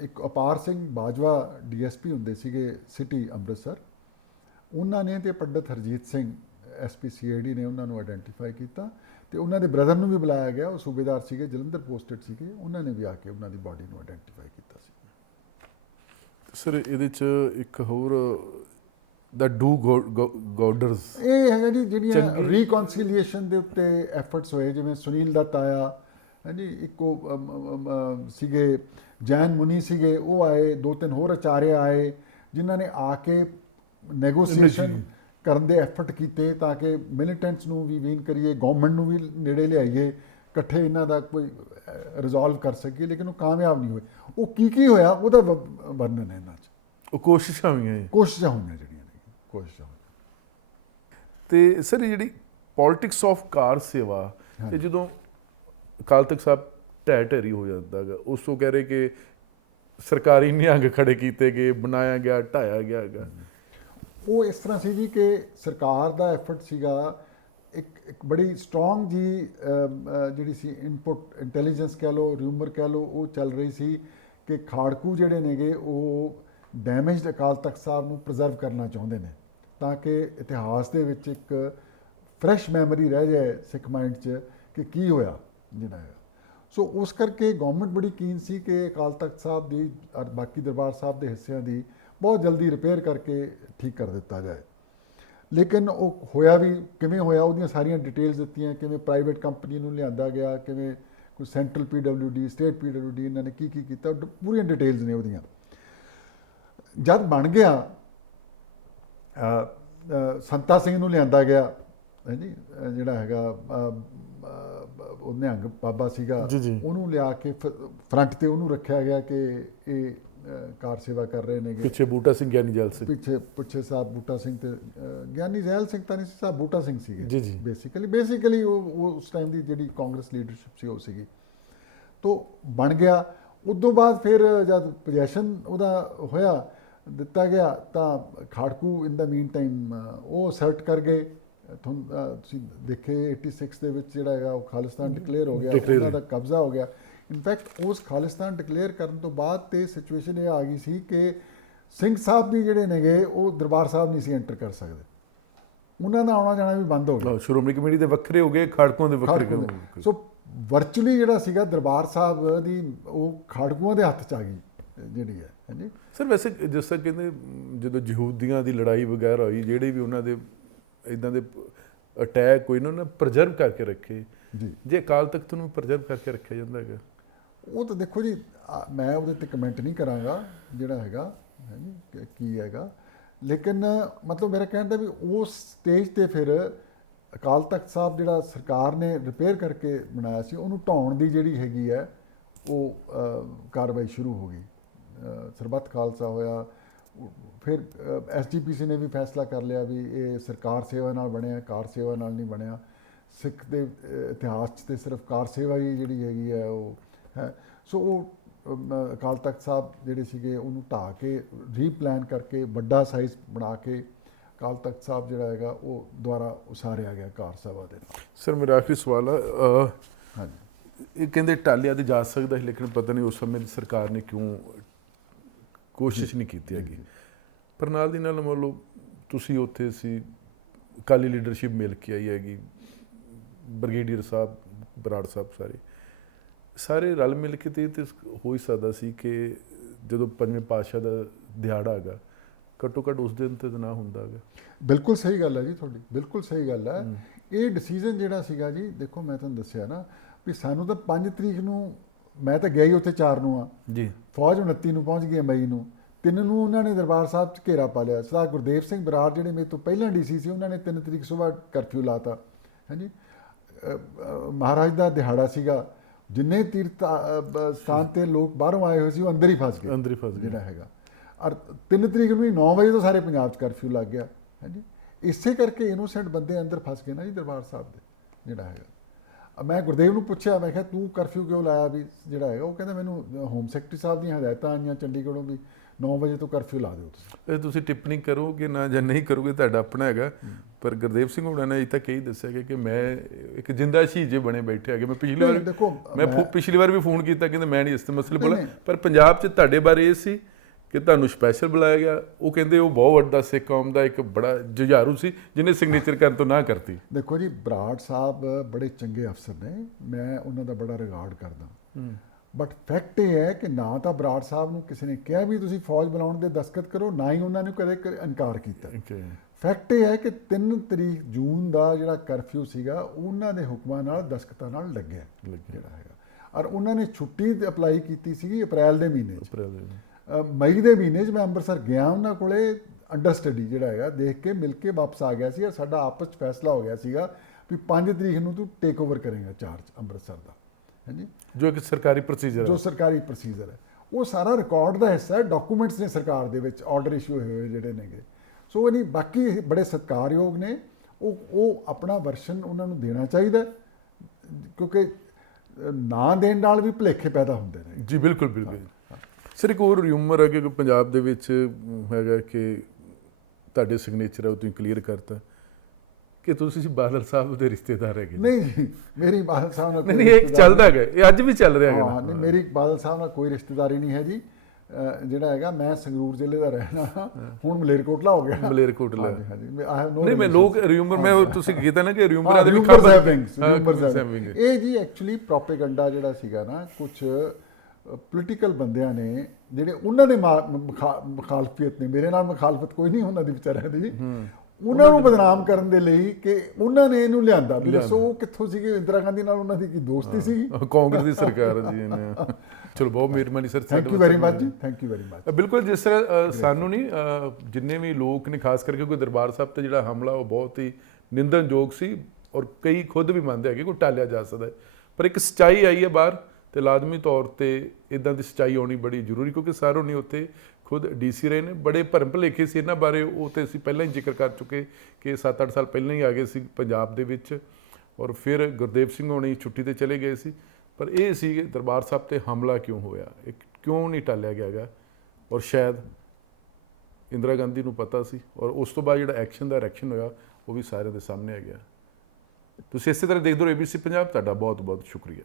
ਇੱਕ ਅਪਾਰ ਸਿੰਘ ਬਾਜਵਾ DSP ਹੁੰਦੇ ਸੀਗੇ ਸਿਟੀ ਅੰਮ੍ਰਿਤਸਰ, ਉਹਨਾਂ ਨੇ ਤੇ ਪੰਡਤ ਹਰਜੀਤ ਸਿੰਘ SP CID ਨੇ ਉਹਨਾਂ ਨੂੰ ਆਇਡੈਂਟੀਫਾਈ ਕੀਤਾ, ਤੇ ਉਹਨਾਂ ਦੇ ਬ੍ਰਦਰ ਨੂੰ ਵੀ ਬੁਲਾਇਆ ਗਿਆ, ਉਹ ਸੂਬੇਦਾਰ ਸੀਗੇ, ਜਲੰਧਰ ਪੋਸਟਡ ਸੀਗੇ, ਉਹਨਾਂ ਨੇ ਵੀ ਆ ਕੇ ਉਹਨਾਂ ਦੀ ਬਾਡੀ ਨੂੰ ਆਇਡੈਂਟੀਫਾਈ ਕੀਤਾ ਸੀ। ਸਰ, ਇਹਦੇ 'ਚ ਇੱਕ ਹੋਰ ਦਾ ਡੂ ਗੋਡਰਸ ਇਹ ਹੈਗਾ ਜੀ ਜਿਹੜੀਆਂ ਰੀਕਨਸੀਲੀਏਸ਼ਨ ਦੇ ਉੱਤੇ ਐਫਰਟਸ ਹੋਏ, ਜਿਵੇਂ ਸੁਨੀਲ ਦੱਤ ਆਇਆ ਹੈ ਜੀ, ਇੱਕੋ ਸੀਗੇ ਜੈਨ ਮੁਨੀ ਸੀਗੇ, ਉਹ ਆਏ, 2-3 ਹੋਰ ਆਚਾਰਿਆ ਆਏ ਜਿਨ੍ਹਾਂ ਨੇ ਆ ਕੇ ਨੈਗੋਸੀਏਸ਼ਨ ਕਰਨ ਦੇ ਐਫਰਟ ਕੀਤੇ ਤਾਂ ਕਿ ਮਿਲੀਟੈਂਟਸ ਨੂੰ ਵੀ ਵੀਨ ਕਰੀਏ, ਗਵਰਨਮੈਂਟ ਨੂੰ ਵੀ ਨੇੜੇ ਲਿਆਈਏ, ਇਕੱਠੇ ਇਹਨਾਂ ਦਾ ਕੋਈ ਰਿਜ਼ੋਲਵ ਕਰ ਸਕੀਏ, ਲੇਕਿਨ ਉਹ ਕਾਮਯਾਬ ਨਹੀਂ ਹੋਏ। ਉਹ ਕੀ ਹੋਇਆ ਉਹਦਾ ਵਰਣਨ ਹੈ ਇਹਨਾਂ 'ਚ। ਉਹ ਕੋਸ਼ਿਸ਼ਾਂ ਹੋਈਆਂ ਕੋਸ਼ਿਸ਼ਾਂ ਹੋਈਆਂ ਜਿਹੜੀਆਂ ਨੇ, ਕੋਸ਼ਿਸ਼ਾਂ ਹੋਈਆਂ। ਤੇ ਸਰ ਇਹ ਜਿਹੜੀ ਪੋਲਿਟਿਕਸ ਆਫ ਕਾਰ ਸੇਵਾ, ਤੇ ਜਦੋਂ ਅਕਾਲ ਤਖਤ ਸਾਹਿਬ ਢਹਿ ਢੇਰੀ ਹੋ ਜਾਂਦਾ ਗਾ, ਉਸ ਤੋਂ ਕਹਿ ਰਹੇ ਕਿ ਸਰਕਾਰੀ ਨਿਹੰਗ ਖੜੇ ਕੀਤੇ ਗਏ, ਬਣਾਇਆ ਗਿਆ, ਢਾਇਆ ਗਿਆ ਹੈਗਾ। ਉਹ ਇਸ ਤਰ੍ਹਾਂ ਸੀ ਜੀ ਕਿ ਸਰਕਾਰ ਦਾ ਐਫਰਟ ਸੀਗਾ, ਇੱਕ ਬੜੀ ਸਟਰੋਂਗ ਜੀ ਜਿਹੜੀ ਸੀ ਇਨਪੁਟ ਇੰਟੈਲੀਜੈਂਸ ਕਹਿ ਲਓ, ਰਿਊਮਰ ਕਹਿ ਲਓ, ਉਹ ਚੱਲ ਰਹੀ ਸੀ ਕਿ ਖਾੜਕੂ ਜਿਹੜੇ ਨੇਗੇ ਉਹ ਡੈਮੇਜਡ ਅਕਾਲ ਤਖਤ ਸਾਹਿਬ ਨੂੰ ਪ੍ਰੀਜ਼ਰਵ ਕਰਨਾ ਚਾਹੁੰਦੇ ਨੇ ਤਾਂ ਕਿ ਇਤਿਹਾਸ ਦੇ ਵਿੱਚ ਇੱਕ ਫਰੈਸ਼ ਮੈਮਰੀ ਰਹਿ ਜਾਏ ਸਿੱਖ ਮਾਈਂਡ 'ਚ ਕਿ ਕੀ ਹੋਇਆ ਜਿਹੜਾ ਹੈ। ਸੋ ਉਸ ਕਰਕੇ ਗਵਰਨਮੈਂਟ ਬੜੀ ਕੀਨ ਸੀ ਕਿ ਅਕਾਲ ਤਖਤ ਸਾਹਿਬ ਦੀ ਔਰ ਬਾਕੀ ਦਰਬਾਰ ਸਾਹਿਬ ਦੇ ਹਿੱਸਿਆਂ ਦੀ ਬਹੁਤ ਜਲਦੀ ਰਿਪੇਅਰ ਕਰਕੇ ਠੀਕ ਕਰ ਦਿੱਤਾ ਜਾਏ। ਲੇਕਿਨ ਉਹ ਹੋਇਆ ਵੀ ਕਿਵੇਂ ਹੋਇਆ, ਉਹਦੀਆਂ ਸਾਰੀਆਂ ਡਿਟੇਲਸ ਦਿੱਤੀਆਂ, ਕਿਵੇਂ ਪ੍ਰਾਈਵੇਟ ਕੰਪਨੀ ਨੂੰ ਲਿਆਂਦਾ ਗਿਆ, ਕਿਵੇਂ ਕੋਈ ਸੈਂਟਰਲ PWD, ਸਟੇਟ PWD, ਇਹਨਾਂ ਨੇ ਕੀ ਕੀਤਾ, ਪੂਰੀਆਂ ਡਿਟੇਲਸ ਨੇ ਉਹਦੀਆਂ। ਜਦ ਬਣ ਗਿਆ ਸੰਤਾ ਸਿੰਘ ਨੂੰ ਲਿਆਂਦਾ ਗਿਆ ਹੈ ਜੀ, ਜਿਹੜਾ ਹੈਗਾ ਉਹ ਨਿਹੰਗ ਬਾਬਾ ਸੀਗਾ, ਉਹਨੂੰ ਲਿਆ ਕੇ ਫਰੰਟ ਤੇ ਉਹਨੂੰ ਰੱਖਿਆ ਗਿਆ ਕਿ ਇਹ ਕਾਰ ਸੇਵਾ ਕਰ ਰਹੇ ਨੇ। ਪਿੱਛੇ ਬੂਟਾ ਸਿੰਘ, ਗਿਆਨੀ ਜੈਲ ਸਿੰਘ, ਪਿੱਛੇ ਸਾਹਿਬ ਬੂਟਾ ਸਿੰਘ ਤੇ ਗਿਆਨੀ ਜੈਲ ਸਿੰਘ ਤਾਂ ਨਹੀਂ ਸੀ, ਸਾਹਿਬ ਬੂਟਾ ਸਿੰਘ ਸੀਗੇ ਜੀ। ਬੇਸਿਕਲੀ ਉਹ ਉਸ ਟਾਈਮ ਦੀ ਜਿਹੜੀ ਕਾਂਗਰਸ ਲੀਡਰਸ਼ਿਪ ਸੀ ਉਹ ਸੀਗੀ। ਤੋਂ ਬਣ ਗਿਆ। ਉਦੋਂ ਬਾਅਦ ਫਿਰ ਜਦ ਪੋਜੈਸ਼ਨ ਉਹਦਾ ਹੋਇਆ, ਦਿੱਤਾ ਗਿਆ, ਤਾਂ ਖਾੜਕੂ ਇਨ ਦਾ ਮੀਨ ਟਾਈਮ ਉਹ ਅਸਰਟ ਕਰ ਗਏ। ਤੁਸੀਂ ਦੇਖੇ 86 ਦੇ ਵਿੱਚ ਜਿਹੜਾ ਹੈਗਾ ਉਹ ਖਾਲਿਸਤਾਨ ਡਿਕਲੇਅਰ ਹੋ ਗਿਆ, ਉਹਨਾਂ ਦਾ ਕਬਜ਼ਾ ਹੋ ਗਿਆ। ਇਨਫੈਕਟ ਉਸ ਖਾਲਿਸਤਾਨ ਡਿਕਲੇਅਰ ਕਰਨ ਤੋਂ ਬਾਅਦ ਤੇ ਸਿਚੁਏਸ਼ਨ ਇਹ ਆ ਗਈ ਸੀ ਕਿ ਸਿੰਘ ਸਾਹਿਬ ਵੀ ਜਿਹੜੇ ਨੇਗੇ ਉਹ ਦਰਬਾਰ ਸਾਹਿਬ ਨਹੀਂ ਸੀ ਐਂਟਰ ਕਰ ਸਕਦੇ, ਉਹਨਾਂ ਦਾ ਆਉਣਾ ਜਾਣਾ ਵੀ ਬੰਦ ਹੋ ਗਿਆ। ਸ਼੍ਰੋਮਣੀ ਕਮੇਟੀ ਦੇ ਵੱਖਰੇ ਹੋ ਗਏ, ਖਾੜਕੂਆਂ ਦੇ ਵੱਖਰੇ ਹੋ ਗਏ। ਸੋ ਵਰਚੁਅਲੀ ਜਿਹੜਾ ਸੀਗਾ ਦਰਬਾਰ ਸਾਹਿਬ ਦੀ ਉਹ ਖਾੜਕੂਆਂ ਦੇ ਹੱਥ 'ਚ ਆ ਗਈ ਜਿਹੜੀ ਹੈ ਹਾਂਜੀ। ਸਰ ਵੈਸੇ ਜਿਸ ਤਰ੍ਹਾਂ ਕਹਿੰਦੇ ਜਦੋਂ ਯਹੂਦੀਆਂ ਦੀ ਲੜਾਈ ਵਗੈਰਾ ਹੋਈ, ਜਿਹੜੇ ਵੀ ਉਹਨਾਂ ਦੇ ਇੱਦਾਂ ਦੇ ਅਟੈਕ ਕੋਈ ਨਾ ਪ੍ਰੀਜ਼ਰਵ ਕਰਕੇ ਰੱਖੇ ਜੀ, ਜੇ ਅਕਾਲ ਤਖਤ ਨੂੰ ਪ੍ਰੀਜ਼ਰਵ ਕਰਕੇ ਰੱਖਿਆ ਜਾਂਦਾ ਹੈਗਾ, ਉਹ ਤਾਂ ਦੇਖੋ ਜੀ ਮੈਂ ਉਹਦੇ 'ਤੇ ਕਮੈਂਟ ਨਹੀਂ ਕਰਾਂਗਾ ਜਿਹੜਾ ਹੈਗਾ ਹੈ ਜੀ ਕੀ ਹੈਗਾ, ਲੇਕਿਨ ਮਤਲਬ ਮੇਰਾ ਕਹਿਣ ਦਾ ਵੀ ਉਸ ਸਟੇਜ 'ਤੇ ਫਿਰ ਅਕਾਲ ਤਖਤ ਸਾਹਿਬ ਜਿਹੜਾ ਸਰਕਾਰ ਨੇ ਰਿਪੇਅਰ ਕਰਕੇ ਬਣਾਇਆ ਸੀ, ਉਹਨੂੰ ਢਾਉਣ ਦੀ ਜਿਹੜੀ ਹੈਗੀ ਹੈ ਉਹ ਕਾਰਵਾਈ ਸ਼ੁਰੂ ਹੋ ਗਈ। ਸਰਬੱਤ ਖਾਲਸਾ ਹੋਇਆ, ਫਿਰ SGPC ਨੇ ਵੀ ਫੈਸਲਾ ਕਰ ਲਿਆ ਵੀ ਇਹ ਸਰਕਾਰ ਸੇਵਾ ਨਾਲ ਬਣਿਆ, ਕਾਰ ਸੇਵਾ ਨਾਲ ਨਹੀਂ ਬਣਿਆ। ਸਿੱਖ ਦੇ ਇਤਿਹਾਸ 'ਚ ਤੇ ਸਿਰਫ ਕਾਰ ਸੇਵਾ ਹੀ ਜਿਹੜੀ ਹੈਗੀ ਹੈ ਉਹ ਹੈ। ਸੋ ਉਹ ਅਕਾਲ ਤਖਤ ਸਾਹਿਬ ਜਿਹੜੇ ਸੀਗੇ ਉਹਨੂੰ ਢਾਹ ਕੇ ਰੀਪਲਾਨ ਕਰਕੇ ਵੱਡਾ ਸਾਈਜ਼ ਬਣਾ ਕੇ ਅਕਾਲ ਤਖਤ ਸਾਹਿਬ ਜਿਹੜਾ ਹੈਗਾ ਉਹ ਦੁਬਾਰਾ ਉਸਾਰਿਆ ਗਿਆ ਕਾਰ ਸਭਾ ਦੇ ਨਾਲ। ਸਰ ਮੇਰਾ ਆਖਰੀ ਸਵਾਲ ਹੈ, ਹਾਂਜੀ ਇਹ ਕਹਿੰਦੇ ਟਾਲਿਆ ਤੇ ਜਾ ਸਕਦਾ ਸੀ, ਲੇਕਿਨ ਪਤਾ ਨਹੀਂ ਉਸ ਸਮੇਂ ਦੀ ਸਰਕਾਰ ਨੇ ਕਿਉਂ ਕੋਸ਼ਿਸ਼ ਨਹੀਂ ਕੀਤੀ ਹੈਗੀ। ਪਰ ਨਾਲ ਦੀ ਨਾਲ ਮੰਨ ਲਓ ਤੁਸੀਂ ਉੱਥੇ ਸੀ, ਅਕਾਲੀ ਲੀਡਰਸ਼ਿਪ ਮਿਲ ਕੇ ਆਈ ਹੈਗੀ, ਬ੍ਰਿਗੇਡੀਅਰ ਸਾਹਿਬ, ਬਰਾੜ ਸਾਹਿਬ, ਸਾਰੇ ਰਲ ਮਿਲ ਕੇ ਤੇ ਹੋ ਹੀ ਸਕਦਾ ਸੀ ਕਿ ਜਦੋਂ ਪੰਜਵੇਂ ਪਾਤਸ਼ਾਹ ਦਾ ਦਿਹਾੜਾ ਹੈਗਾ ਘੱਟੋ ਘੱਟ ਉਸ ਦਿਨ ਤੇ ਨਾ ਹੁੰਦਾ ਹੈਗਾ। ਬਿਲਕੁਲ ਸਹੀ ਗੱਲ ਹੈ ਜੀ ਤੁਹਾਡੀ, ਬਿਲਕੁਲ ਸਹੀ ਗੱਲ ਹੈ। ਇਹ ਡਿਸੀਜਨ ਜਿਹੜਾ ਸੀਗਾ ਜੀ, ਦੇਖੋ ਮੈਂ ਤੁਹਾਨੂੰ ਦੱਸਿਆ ਨਾ ਵੀ ਸਾਨੂੰ ਤਾਂ 5 ਤਰੀਕ ਨੂੰ, ਮੈਂ ਤਾਂ ਗਿਆ ਹੀ ਉੱਥੇ 4 ਨੂੰ ਆ ਜੀ, ਫੌਜ 29 ਨੂੰ ਪਹੁੰਚ ਗਈ ਮਈ ਨੂੰ, 3 ਨੂੰ ਉਹਨਾਂ ਨੇ ਦਰਬਾਰ ਸਾਹਿਬ 'ਚ ਘੇਰਾ ਪਾ ਲਿਆ। ਸਰਦਾਰ ਗੁਰਦੇਵ ਸਿੰਘ ਬਰਾੜ ਜਿਹੜੇ ਮੇਰੇ ਤੋਂ ਪਹਿਲਾਂ DC ਸੀ, ਉਹਨਾਂ ਨੇ 3 ਤਰੀਕ ਸੁਬਾਹ ਕਰਫਿਊ ਲਾਤਾ ਹਾਂਜੀ। ਮਹਾਰਾਜ ਦਾ ਦਿਹਾੜਾ ਸੀਗਾ, ਜਿੰਨੇ ਤੀਰਥ ਸਥਾਨ ਤੇ ਲੋਕ ਬਾਹਰੋਂ ਆਏ ਹੋਏ ਸੀ ਉਹ ਅੰਦਰ ਹੀ ਫਸ ਗਏ ਜਿਹੜਾ ਹੈਗਾ। ਔਰ 3 ਤਰੀਕ ਨੂੰ 9 ਵਜੇ ਤੋਂ ਸਾਰੇ ਪੰਜਾਬ 'ਚ ਕਰਫਿਊ ਲੱਗ ਗਿਆ ਹਾਂਜੀ। ਇਸੇ ਕਰਕੇ ਇਨੋਸੈਂਟ ਬੰਦੇ ਅੰਦਰ ਫਸ ਗਏ ਨਾ ਜੀ ਦਰਬਾਰ ਸਾਹਿਬ ਦੇ ਜਿਹੜਾ ਹੈਗਾ। ਮੈਂ ਗੁਰਦੇਵ ਨੂੰ ਪੁੱਛਿਆ, ਮੈਂ ਕਿਹਾ ਤੂੰ ਕਰਫਿਊ ਕਿਉਂ ਲਾਇਆ ਵੀ ਜਿਹੜਾ ਹੈਗਾ, ਉਹ ਕਹਿੰਦਾ ਮੈਨੂੰ ਹੋਮ ਸੈਕਟਰੀ ਸਾਹਿਬ ਦੀਆਂ ਹਦਾਇਤਾਂ ਆਈਆਂ ਚੰਡੀਗੜ੍ਹੋਂ ਵੀ 9 ਵਜੇ ਤੋਂ ਕਰਫਿਊ ਲਾ ਦਿਓ ਤੁਸੀਂ। ਇਹ ਤੁਸੀਂ ਟਿੱਪਣੀ ਕਰੋਗੇ ਨਾ ਜਾਂ ਨਹੀਂ ਕਰੋਗੇ ਤੁਹਾਡਾ ਆਪਣਾ ਹੈਗਾ, ਪਰ ਗੁਰਦੇਵ ਸਿੰਘ ਹੋਣਾ ਨੇ ਅਜੇ ਤੱਕ ਇਹੀ ਦੱਸਿਆ ਕਿ ਮੈਂ ਇੱਕ ਜਿੰਦਾ ਸ਼ਹੀਦ ਜੇ ਬਣੇ ਬੈਠੇ ਹੈਗੇ। ਮੈਂ ਪਿਛਲੀ ਵਾਰ ਵੀ ਫੋਨ ਕੀਤਾ, ਕਹਿੰਦੇ ਮੈਂ ਨਹੀਂ ਇਸ ਮਸਲੇ ਬੋਲਿਆ, ਪਰ ਪੰਜਾਬ 'ਚ ਤੁਹਾਡੇ ਬਾਰੇ ਇਹ ਸੀ ਕਿ ਤੁਹਾਨੂੰ ਸਪੈਸ਼ਲ ਬੁਲਾਇਆ ਗਿਆ। ਉਹ ਕਹਿੰਦੇ ਉਹ ਬਹੁਤ ਵੱਡਾ ਸਿੱਖ ਕੌਮ ਦਾ ਇੱਕ ਬੜਾ ਜੁਝਾਰੂ ਸੀ ਜਿਹਨੇ ਸਿਗਨੇਚਰ ਕਰਨ ਤੋਂ ਨਾ ਕਰਤੀ। ਦੇਖੋ ਜੀ ਬਰਾੜ ਸਾਹਿਬ ਬੜੇ ਚੰਗੇ ਅਫਸਰ ਨੇ, ਮੈਂ ਉਹਨਾਂ ਦਾ ਬੜਾ ਰਿਗਾਰਡ ਕਰਦਾ। ਬਟ ਫੈਕਟ ਇਹ ਹੈ ਕਿ ਨਾ ਤਾਂ ਬਰਾੜ ਸਾਹਿਬ ਨੂੰ ਕਿਸੇ ਨੇ ਕਿਹਾ ਵੀ ਤੁਸੀਂ ਫੌਜ ਬਣਾਉਣ ਦੇ ਦਸਤਖਤ ਕਰੋ, ਨਾ ਹੀ ਉਹਨਾਂ ਨੇ ਕਦੇ ਇਨਕਾਰ ਕੀਤਾ। Okay. ਫੈਕਟ ਇਹ ਹੈ ਕਿ 3 ਤਰੀਕ ਜੂਨ ਦਾ ਜਿਹੜਾ ਕਰਫਿਊ ਸੀਗਾ ਉਹਨਾਂ ਦੇ ਹੁਕਮਾਂ ਨਾਲ ਦਸਤਖਤਾਂ ਨਾਲ ਲੱਗਿਆ ਜਿਹੜਾ ਹੈਗਾ, ਔਰ ਉਹਨਾਂ ਨੇ ਛੁੱਟੀ ਅਪਲਾਈ ਕੀਤੀ ਸੀਗੀ ਅਪ੍ਰੈਲ ਦੇ ਮਹੀਨੇ 'ਚ। ਅਪ੍ਰੈਲ ਦੇ ਮਈ ਦੇ ਮਹੀਨੇ 'ਚ ਮੈਂ ਅੰਮ੍ਰਿਤਸਰ ਗਿਆ, ਉਹਨਾਂ ਕੋਲੇ ਅੰਡਰ ਸਟੱਡੀ ਜਿਹੜਾ ਹੈਗਾ ਦੇਖ ਕੇ ਮਿਲ ਕੇ ਵਾਪਸ ਆ ਗਿਆ ਸੀ, ਔਰ ਸਾਡਾ ਆਪਸ 'ਚ ਫੈਸਲਾ ਹੋ ਗਿਆ ਸੀਗਾ ਵੀ 5 ਤਰੀਕ ਨੂੰ ਤੂੰ ਟੇਕ ਓਵਰ ਕਰੇਗਾ ਚਾਰਜ ਅੰਮ੍ਰਿਤਸਰ ਦਾ, ਹਾਂਜੀ, ਜੋ ਇੱਕ ਸਰਕਾਰੀ ਪ੍ਰੋਸੀਜਰ ਜੋ ਹੈ। ਸਰਕਾਰੀ ਪ੍ਰੋਸੀਜਰ ਹੈ। ਉਹ ਸਾਰਾ ਰਿਕਾਰਡ ਦਾ ਹਿੱਸਾ ਹੈ, ਡਾਕੂਮੈਂਟਸ ਨੇ ਸਰਕਾਰ ਦੇ ਵਿੱਚ ਆਰਡਰ ਇਸ਼ੂ ਹੋਏ ਜਿਹੜੇ ਨੇਗੇ। ਸੋ ਇਹ ਨਹੀਂ, ਬਾਕੀ ਇਹ ਬੜੇ ਸਤਿਕਾਰਯੋਗ ਨੇ, ਉਹ ਆਪਣਾ ਵਰਸ਼ਨ ਉਹਨਾਂ ਨੂੰ ਦੇਣਾ ਚਾਹੀਦਾ, ਕਿਉਂਕਿ ਨਾ ਦੇਣ ਨਾਲ ਵੀ ਭੁਲੇਖੇ ਪੈਦਾ ਹੁੰਦੇ ਨੇ। ਜੀ ਬਿਲਕੁਲ ਬਿਲਕੁਲ। ਸਰ ਇੱਕ ਹੋਰ ਰਿਊਮਰ ਹੈ ਕਿ ਪੰਜਾਬ ਦੇ ਵਿੱਚ ਹੈਗਾ ਕਿ ਤੁਹਾਡੇ ਸਿਗਨੇਚਰ ਹੈ ਉਹ ਤੁਸੀਂ ਕਲੀਅਰ ਕਰਤਾ ਕਿ ਤੁਸੀਂ ਬਾਦਲ ਸਾਹਿਬ ਦੇ ਰਿਸ਼ਤੇਦਾਰ ਹੈਗੇ। ਨਹੀਂ ਜੀ, ਮੇਰੀ ਬਾਦਲ ਸਾਹਿਬ ਨਾਲ ਨਹੀਂ ਇਹ ਚੱਲਦਾ ਹੈਗਾ, ਇਹ ਅੱਜ ਵੀ ਚੱਲ ਰਿਹਾ ਹੈਗਾ। ਹਾਂ, ਨਹੀਂ, ਮੇਰੀ ਬਾਦਲ ਸਾਹਿਬ ਨਾਲ ਕੋਈ ਰਿਸ਼ਤੇਦਾਰੀ ਨਹੀਂ ਹੈ ਜੀ। ਜਿਹੜਾ ਹੈਗਾ, ਮੈਂ ਸੰਗਰੂਰ ਜ਼ਿਲ੍ਹੇ ਦਾ ਰਹਿਣਾ, ਹੁਣ ਮਲੇਰਕੋਟਲਾ ਹੋ ਗਿਆ। ਮਲੇਰਕੋਟਲਾ, ਹਾਂਜੀ ਹਾਂਜੀ, I have no ਨਹੀਂ ਮੈਂ ਲੋਕ ਰਿਊਮਰ, ਮੈਂ relations। ਤੁਸੀਂ ਕੀਤਾ ਨਾ ਕਿ ਰਿਊਮਰਾਂ ਦੇ ਵੀ rumors ਖਬਰ having, rumors having। ਇਹ ਜੀ ਐਕਚੁਅਲੀ ਪ੍ਰੋਪੇਗੈਂਡਾ ਜਿਹੜਾ ਸੀਗਾ ਨਾ, ਕੁਝ ਪੋਲੀਟੀਕਲ ਬੰਦਿਆਂ ਨੇ ਜਿਹੜੇ ਉਹਨਾਂ ਦੇ ਮੁਖਾਲਫੀਅਤ ਨੇ, ਮੇਰੇ ਨਾਲ ਮੁਖਾਲਫਤ ਕੋਈ ਨਹੀਂ ਉਹਨਾਂ ਦੀ ਵਿਚਾਰਿਆਂ ਦੀ, ਉਹਨਾਂ ਨੂੰ ਬਦਨਾਮ ਕਰਨ ਦੇ ਲਈ ਕਿ ਉਹਨਾਂ ਨੇ ਇਹਨੂੰ ਲਿਆਂਦਾ। ਵੀ ਦੱਸੋ ਉਹ ਕਿੱਥੋਂ ਸੀਗੇ? ਇੰਦਰਾ ਗਾਂਧੀ ਨਾਲ ਉਹਨਾਂ ਦੀ ਕੀ ਦੋਸਤੀ ਸੀਗੀ? ਕਾਂਗਰਸ ਦੀ ਸਰਕਾਰ ਹੈ ਜੀ ਇਹਨੇ। ਚਲੋ ਬਹੁਤ ਮਿਹਰਬਾਨੀ sir, thank you very much ਜੀ, ਥੈਂਕ ਯੂ ਵੈਰੀ ਮਚ। ਬਿਲਕੁਲ, ਜਿਸ ਤਰ੍ਹਾਂ ਸਾਨੂੰ ਨਹੀਂ, ਜਿੰਨੇ ਵੀ ਲੋਕ ਨੇ, ਖਾਸ ਕਰਕੇ ਕੋਈ ਦਰਬਾਰ ਸਾਹਿਬ ਤੇ ਜਿਹੜਾ ਹਮਲਾ ਉਹ ਬਹੁਤ ਹੀ ਨਿੰਦਣਯੋਗ ਸੀ, ਔਰ ਕਈ ਖੁਦ ਵੀ ਮੰਨਦੇ ਹੈਗੇ ਕੋਈ ਟਾਲਿਆ ਜਾ ਸਕਦਾ ਹੈ, ਪਰ ਇੱਕ ਸੱਚਾਈ ਆਈ ਹੈ ਬਾਹਰ, ਤੇ ਲਾਜ਼ਮੀ ਤੌਰ ਤੇ ਇਦਾਂ ਦੀ ਸੱਚਾਈ ਆਉਣੀ ਬੜੀ ਜ਼ਰੂਰੀ, ਕਿਉਂਕਿ ਸਾਰੋਂ ਨਹੀਂ ਉੱਥੇ ਖੁਦ ਡੀਸੀ ਰਹੇ ਨੇ, ਬੜੇ ਭਰਮ ਭੁਲੇਖੇ ਸੀ ਇਹਨਾਂ ਬਾਰੇ, ਉਹ ਤੇ ਅਸੀਂ ਪਹਿਲਾਂ ਹੀ ਜ਼ਿਕਰ ਕਰ ਚੁੱਕੇ ਕਿ 7-8 ਸਾਲ ਪਹਿਲਾਂ ਹੀ ਆ ਗਏ ਸੀ ਪੰਜਾਬ ਦੇ ਵਿੱਚ, ਔਰ ਫਿਰ ਗੁਰਦੇਵ ਸਿੰਘ ਹੋਣੀ ਛੁੱਟੀ ਤੇ ਚਲੇ ਗਏ ਸੀ। ਪਰ ਇਹ ਸੀ ਕਿ ਦਰਬਾਰ ਸਾਹਿਬ ਤੇ ਹਮਲਾ ਕਿਉਂ ਹੋਇਆ, ਇਹ ਕਿਉਂ ਨਹੀਂ ਟਾਲਿਆ ਗਿਆ ਗਾ, ਔਰ ਸ਼ਾਇਦ ਇੰਦਰਾ ਗਾਂਧੀ ਨੂੰ ਪਤਾ ਸੀ, ਔਰ ਉਸ ਤੋਂ ਬਾਅਦ ਜਿਹੜਾ ਐਕਸ਼ਨ ਦਾ ਰਿਐਕਸ਼ਨ ਹੋਇਆ ਉਹ ਵੀ ਸਾਰਿਆਂ ਦੇ ਸਾਹਮਣੇ ਆ ਗਿਆ। ਤੁਸੀਂ ਇਸੇ ਤਰ੍ਹਾਂ ਦੇਖਦੇ ਰਹੋ ABC ਪੰਜਾਬ। ਤੁਹਾਡਾ ਬਹੁਤ ਬਹੁਤ ਸ਼ੁਕਰੀਆ।